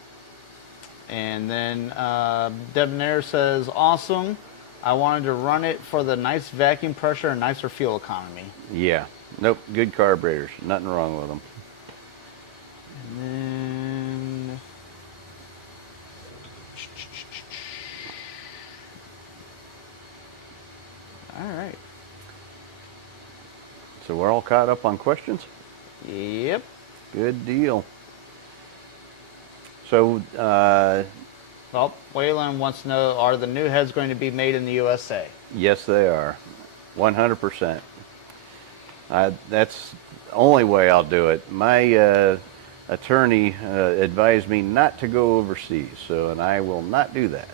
And then Debonair says, awesome. I wanted to run it for the nice vacuum pressure and nicer fuel economy. Yeah. Nope. Good carburetors. Nothing wrong with them. And then... all right. So we're all caught up on questions? Yep. Good deal. So, well, Waylon wants to know, are the new heads going to be made in the USA? yes, they are. 100%. That's the only way I'll do it. My attorney advised me not to go overseas, and I will not do that.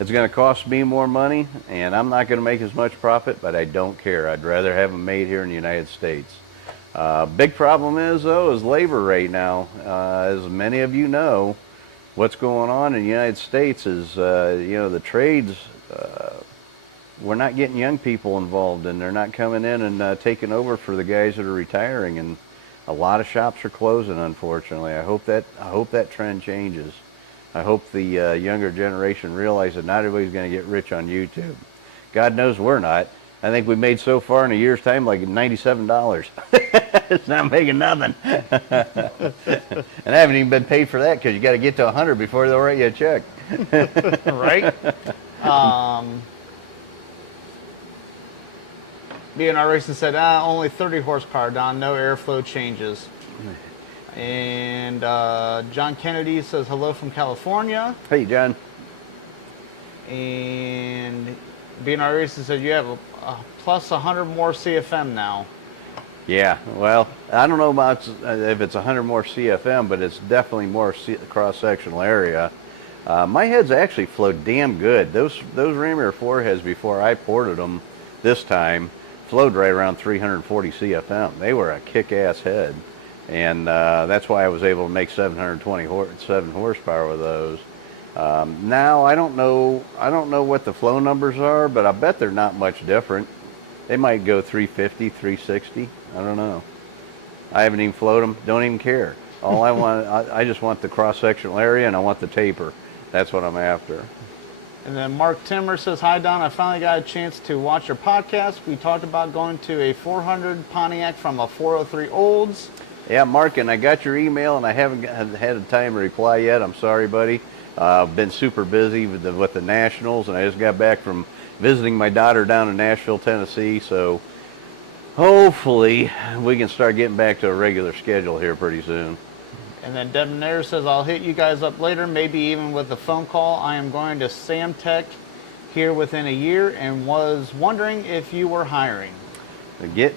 It's going to cost me more money, and I'm not going to make as much profit, but I don't care. I'd rather have them made here in the United States. Big problem is, though, is labor right now. As many of you know, what's going on in the United States is, the trades, we're not getting young people involved, and they're not coming in and taking over for the guys that are retiring, and a lot of shops are closing, unfortunately. I hope that trend changes. I hope the younger generation realizes that not everybody's going to get rich on YouTube. God knows we're not. I think we made so far in a year's time like $97. It's not making nothing. And I haven't even been paid for that because you got to get to 100 before they'll write you a check. Right? BNR Racing said, only 30 horsepower, Don, no airflow changes. And John Kennedy says hello from California. Hey, John. And BNR Racing said you have a plus 100 more CFM now. Yeah, well, I don't know about if it's 100 more CFM, but it's definitely more cross-sectional area. My heads actually flowed damn good. Those Ram Air 4 heads before I ported them this time flowed right around 340 CFM. They were a kick-ass head. And that's why I was able to make 727 horsepower with those. Now I don't know what the flow numbers are, but I bet they're not much different. They might go 350, 360. I don't know. I haven't even flowed them. Don't even care. All I want, I just want the cross-sectional area, and I want the taper. That's what I'm after. And then Mark Timmer says, hi, Don. I finally got a chance to watch your podcast. We talked about going to a 400 Pontiac from a 403 Olds. Yeah, Mark, and I got your email, and I haven't had a time to reply yet. I'm sorry, buddy. I've been super busy with the Nationals, and I just got back from visiting my daughter down in Nashville, Tennessee. So hopefully we can start getting back to a regular schedule here pretty soon. And then Debonair says, I'll hit you guys up later, maybe even with a phone call. I am going to Samtec here within a year and was wondering if you were hiring. Get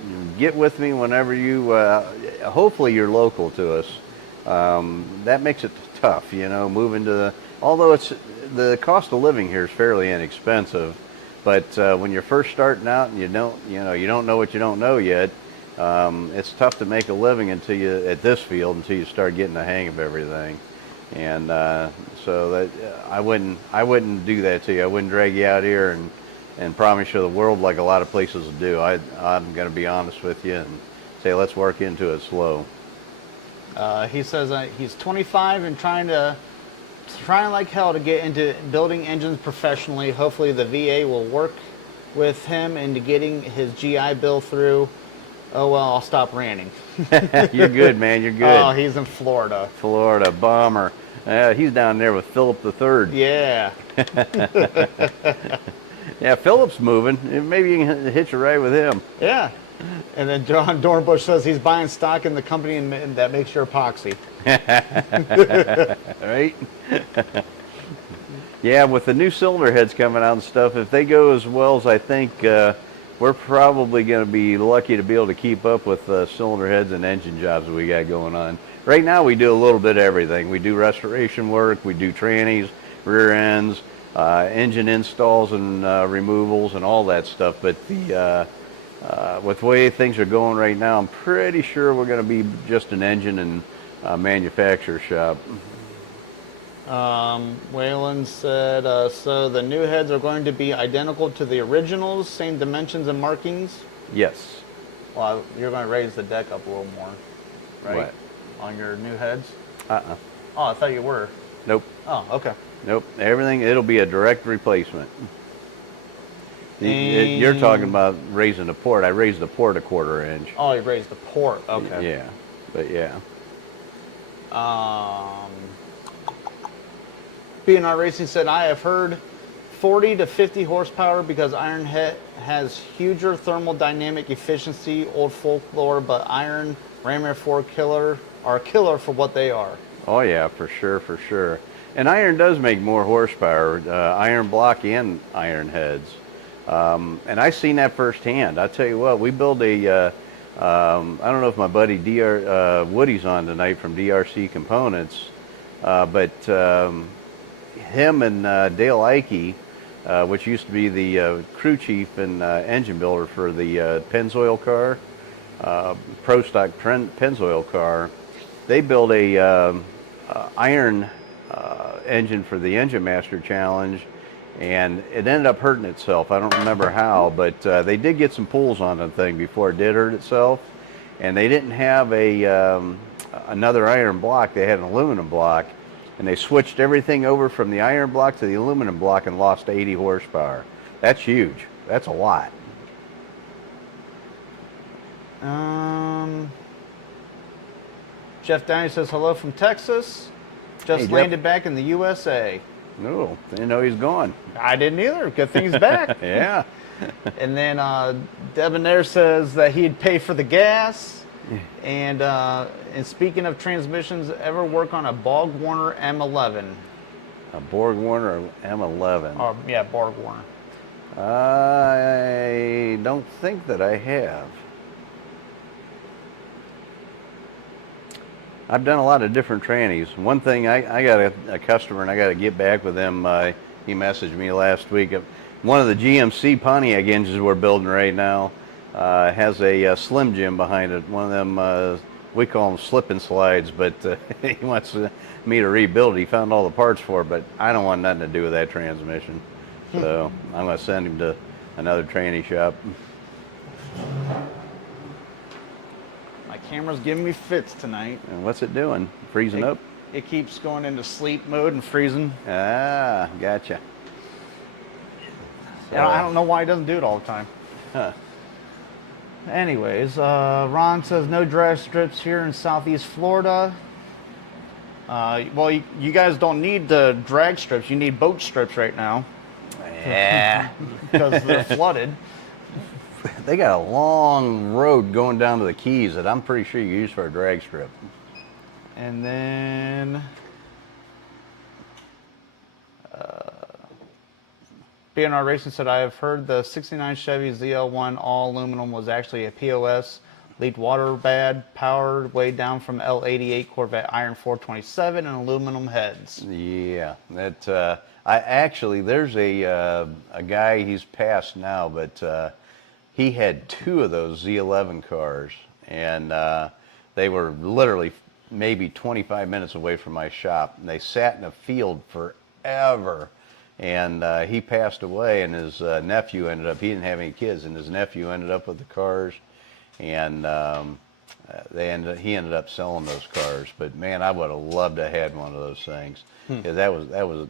with me whenever you, hopefully you're local to us. That makes it tough, moving to although the cost of living here is fairly inexpensive, but when you're first starting out and you don't know what you don't know yet, it's tough to make a living at this field until you start getting the hang of everything. And so that I wouldn't do that to you. I wouldn't drag you out here and promise you the world like a lot of places do. I'm going to be honest with you and say let's work into it slow. He says he's 25 and trying to trying like hell to get into building engines professionally. Hopefully the VA will work with him into getting his GI Bill through. Oh, well, I'll stop ranting. You're good, man. You're good. Oh, he's in Florida. Florida, bomber. He's down there with Philip III. Yeah. Yeah, Philip's moving. Maybe you can hitch a ride with him. Yeah. And then John Dornbush says he's buying stock in the company that makes your epoxy. Right? Yeah, with the new cylinder heads coming out and stuff, if they go as well as I think, we're probably going to be lucky to be able to keep up with cylinder heads and engine jobs that we got going on. Right now we do a little bit of everything. We do restoration work, we do trannies, rear ends, engine installs and removals and all that stuff. But with the way things are going right now, I'm pretty sure we're going to be just an engine and manufacturer shop. Waylon said, so the new heads are going to be identical to the originals, same dimensions and markings? Yes. Well, you're going to raise the deck up a little more, right? What? On your new heads? Uh-uh. Oh, I thought you were. Nope. Oh, okay. Nope. Everything, it'll be a direct replacement. You're talking about raising the port. I raised the port a 1/4 inch. Oh, you raised the port. Okay. Yeah. But yeah. B&R Racing said, I have heard 40 to 50 horsepower because Iron has huger thermodynamic efficiency, old folklore, but Iron Ram Air 4 are killer for what they are. Oh yeah, for sure, for sure. And Iron does make more horsepower, iron block and iron heads. And I've seen that firsthand. I tell you what, we build a, I don't know if my buddy Woody's on tonight from DRC Components, but him and Dale Ike, which used to be the crew chief and engine builder for the Pennzoil car, Pro Stock Pennzoil car, they built a iron engine for the Engine Master Challenge, and it ended up hurting itself. I don't remember how, but they did get some pulls on the thing before it did hurt itself, and they didn't have another iron block. They had an aluminum block, and they switched everything over from the iron block to the aluminum block and lost 80 horsepower. That's huge. That's a lot. Jeff Downey says, hello from Texas. Just Hey, Jeff. landed back in the USA. No, didn't know he's gone. I didn't either. Good thing he's back. Yeah. And then Debonair says that he'd pay for the gas. And speaking of transmissions, ever work on a Borg Warner M11? A Borg Warner M11. Oh, yeah, Borg Warner. I don't think that I have. I've done a lot of different trannies. One thing, I got a customer, and I got to get back with him. He messaged me last week. One of the GMC Pontiac engines we're building right now has a Slim Jim behind it. One of them, we call them slip and slides, but he wants me to rebuild it. He found all the parts for it, but I don't want nothing to do with that transmission. So I'm going to send him to another tranny shop. My camera's giving me fits tonight. And what's it doing? Freezing up? It keeps going into sleep mode and freezing. Ah, gotcha. And I don't know why it doesn't do it all the time. Huh. Anyways, Ron says no drag strips here in Southeast Florida. Well, you guys don't need the drag strips. You need boat strips right now. Yeah. Because they're flooded. They got a long road going down to the Keys that I'm pretty sure you use for a drag strip. And then B&R Racing said, I have heard the 69 Chevy ZL1 all aluminum was actually a POS. Leaked water bad, powered way down from L88 Corvette Iron 427 and aluminum heads. Yeah, that there's a guy, he's passed now, but he had 2 of those Z11 cars, and they were literally maybe 25 minutes away from my shop. And they sat in a field forever, and he passed away, and his nephew ended up, he didn't have any kids, and his nephew ended up with the cars. And He ended up selling those cars. But man, I would have loved to have had one of those things. Yeah,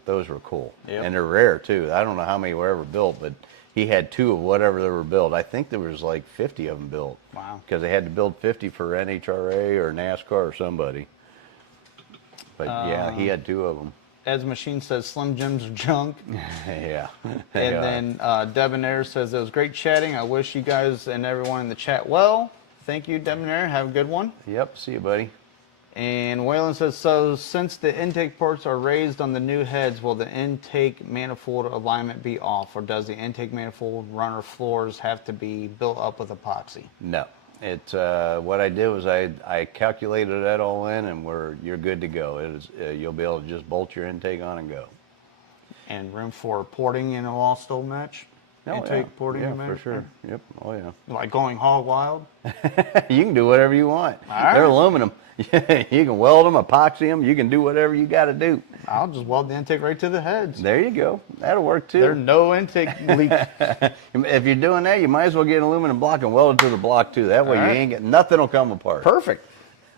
those were cool. Yep. And they're rare too. I don't know how many were ever built, but he had 2 of whatever they were built. I think there was like 50 of them built. Wow. Because they had to build 50 for NHRA or NASCAR or somebody. But yeah, he had 2 of them. Ed's Machine says Slim Jims are junk. Yeah. And then Debonair says it was great chatting. I wish you guys and everyone in the chat well. Thank you, Debonair. Have a good one. Yep. See you, buddy. And Waylon says, so since the intake ports are raised on the new heads, will the intake manifold alignment be off? Or does the intake manifold runner floors have to be built up with epoxy? No. It's what I did was I calculated that all in, and you're good to go. It is you'll be able to just bolt your intake on and go. And room for porting in a all still match? Intake porting yeah, in for sure. Yep. Oh yeah. Like going hog wild? You can do whatever you want. All right. They're aluminum. You can weld them, epoxy them. You can do whatever you got to do. I'll just weld the intake right to the heads. There you go. That'll work too. There's no intake leak. If you're doing that, you might as well get an aluminum block and weld it to the block too. That way All you right. ain't get nothing will come apart. Perfect.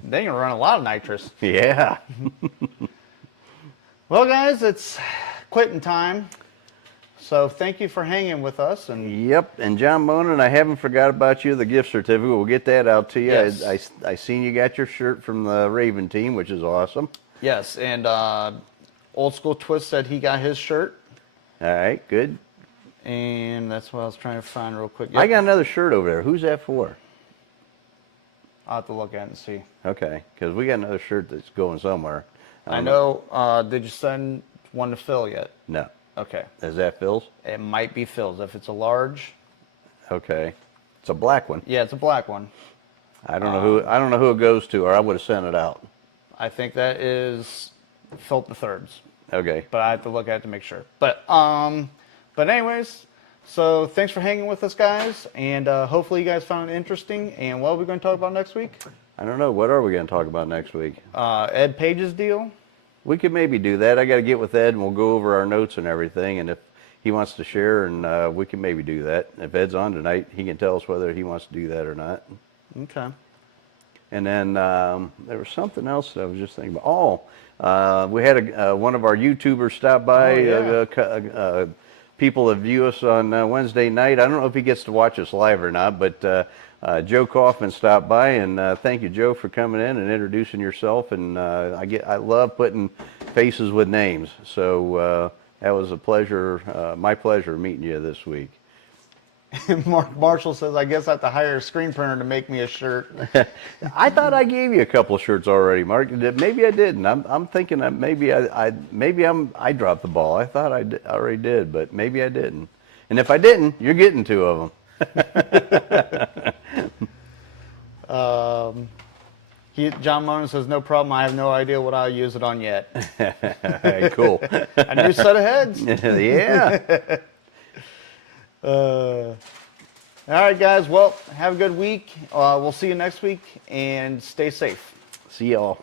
Then you're run a lot of nitrous. Yeah. Well, guys, it's quitting time. So thank you for hanging with us. And Yep. And John Monin, I haven't forgot about you. The gift certificate. We'll get that out to you. Yes. I seen you got your shirt from the Raven team, which is awesome. yes, and Old School Twist said he got his shirt. All right. Good. And that's what I was trying to find real quick. I Yep. got another shirt over there. Who's that for? I'll have to look at it and see. Okay. Because we got another shirt that's going somewhere. I don't know. Did you send one to Phil yet? No. Okay. Is that Phil's? It might be Phil's. If it's a large, Okay. It's a black one. yeah, it's a black one. I don't know who it goes to, or I would have sent it out. I think that is Phil the Third's, Okay. but I have to look at it to make sure. But anyways, so thanks for hanging with us, guys, and hopefully you guys found it interesting. And what are we going to talk about next week? I don't know. What are we going to talk about next week? Ed Page's deal. We could maybe do that. I got to get with Ed, and we'll go over our notes and everything. And if he wants to share, and we can maybe do that. If Ed's on tonight, he can tell us whether he wants to do that or not. Okay. And then there was something else that I was just thinking about. We had one of our YouTubers stop by. Oh, yeah. People that view us on Wednesday night. I don't know if he gets to watch us live or not, but Joe Kaufman stopped by, and thank you, Joe, for coming in and introducing yourself. And I love putting faces with names. So that was a pleasure, my pleasure, meeting you this week. Mark Marshall says, I guess I have to hire a screen printer to make me a shirt. I thought I gave you a couple of shirts already, Mark. Maybe I didn't. I'm thinking that maybe I dropped the ball. I thought I already did, but maybe I didn't. And if I didn't, you're getting 2 of them. John Monin says, no problem. I have no idea what I'll use it on yet. Cool. A new set of heads. Yeah. All right, guys. Well, have a good week. We'll see you next week, and stay safe. See y'all.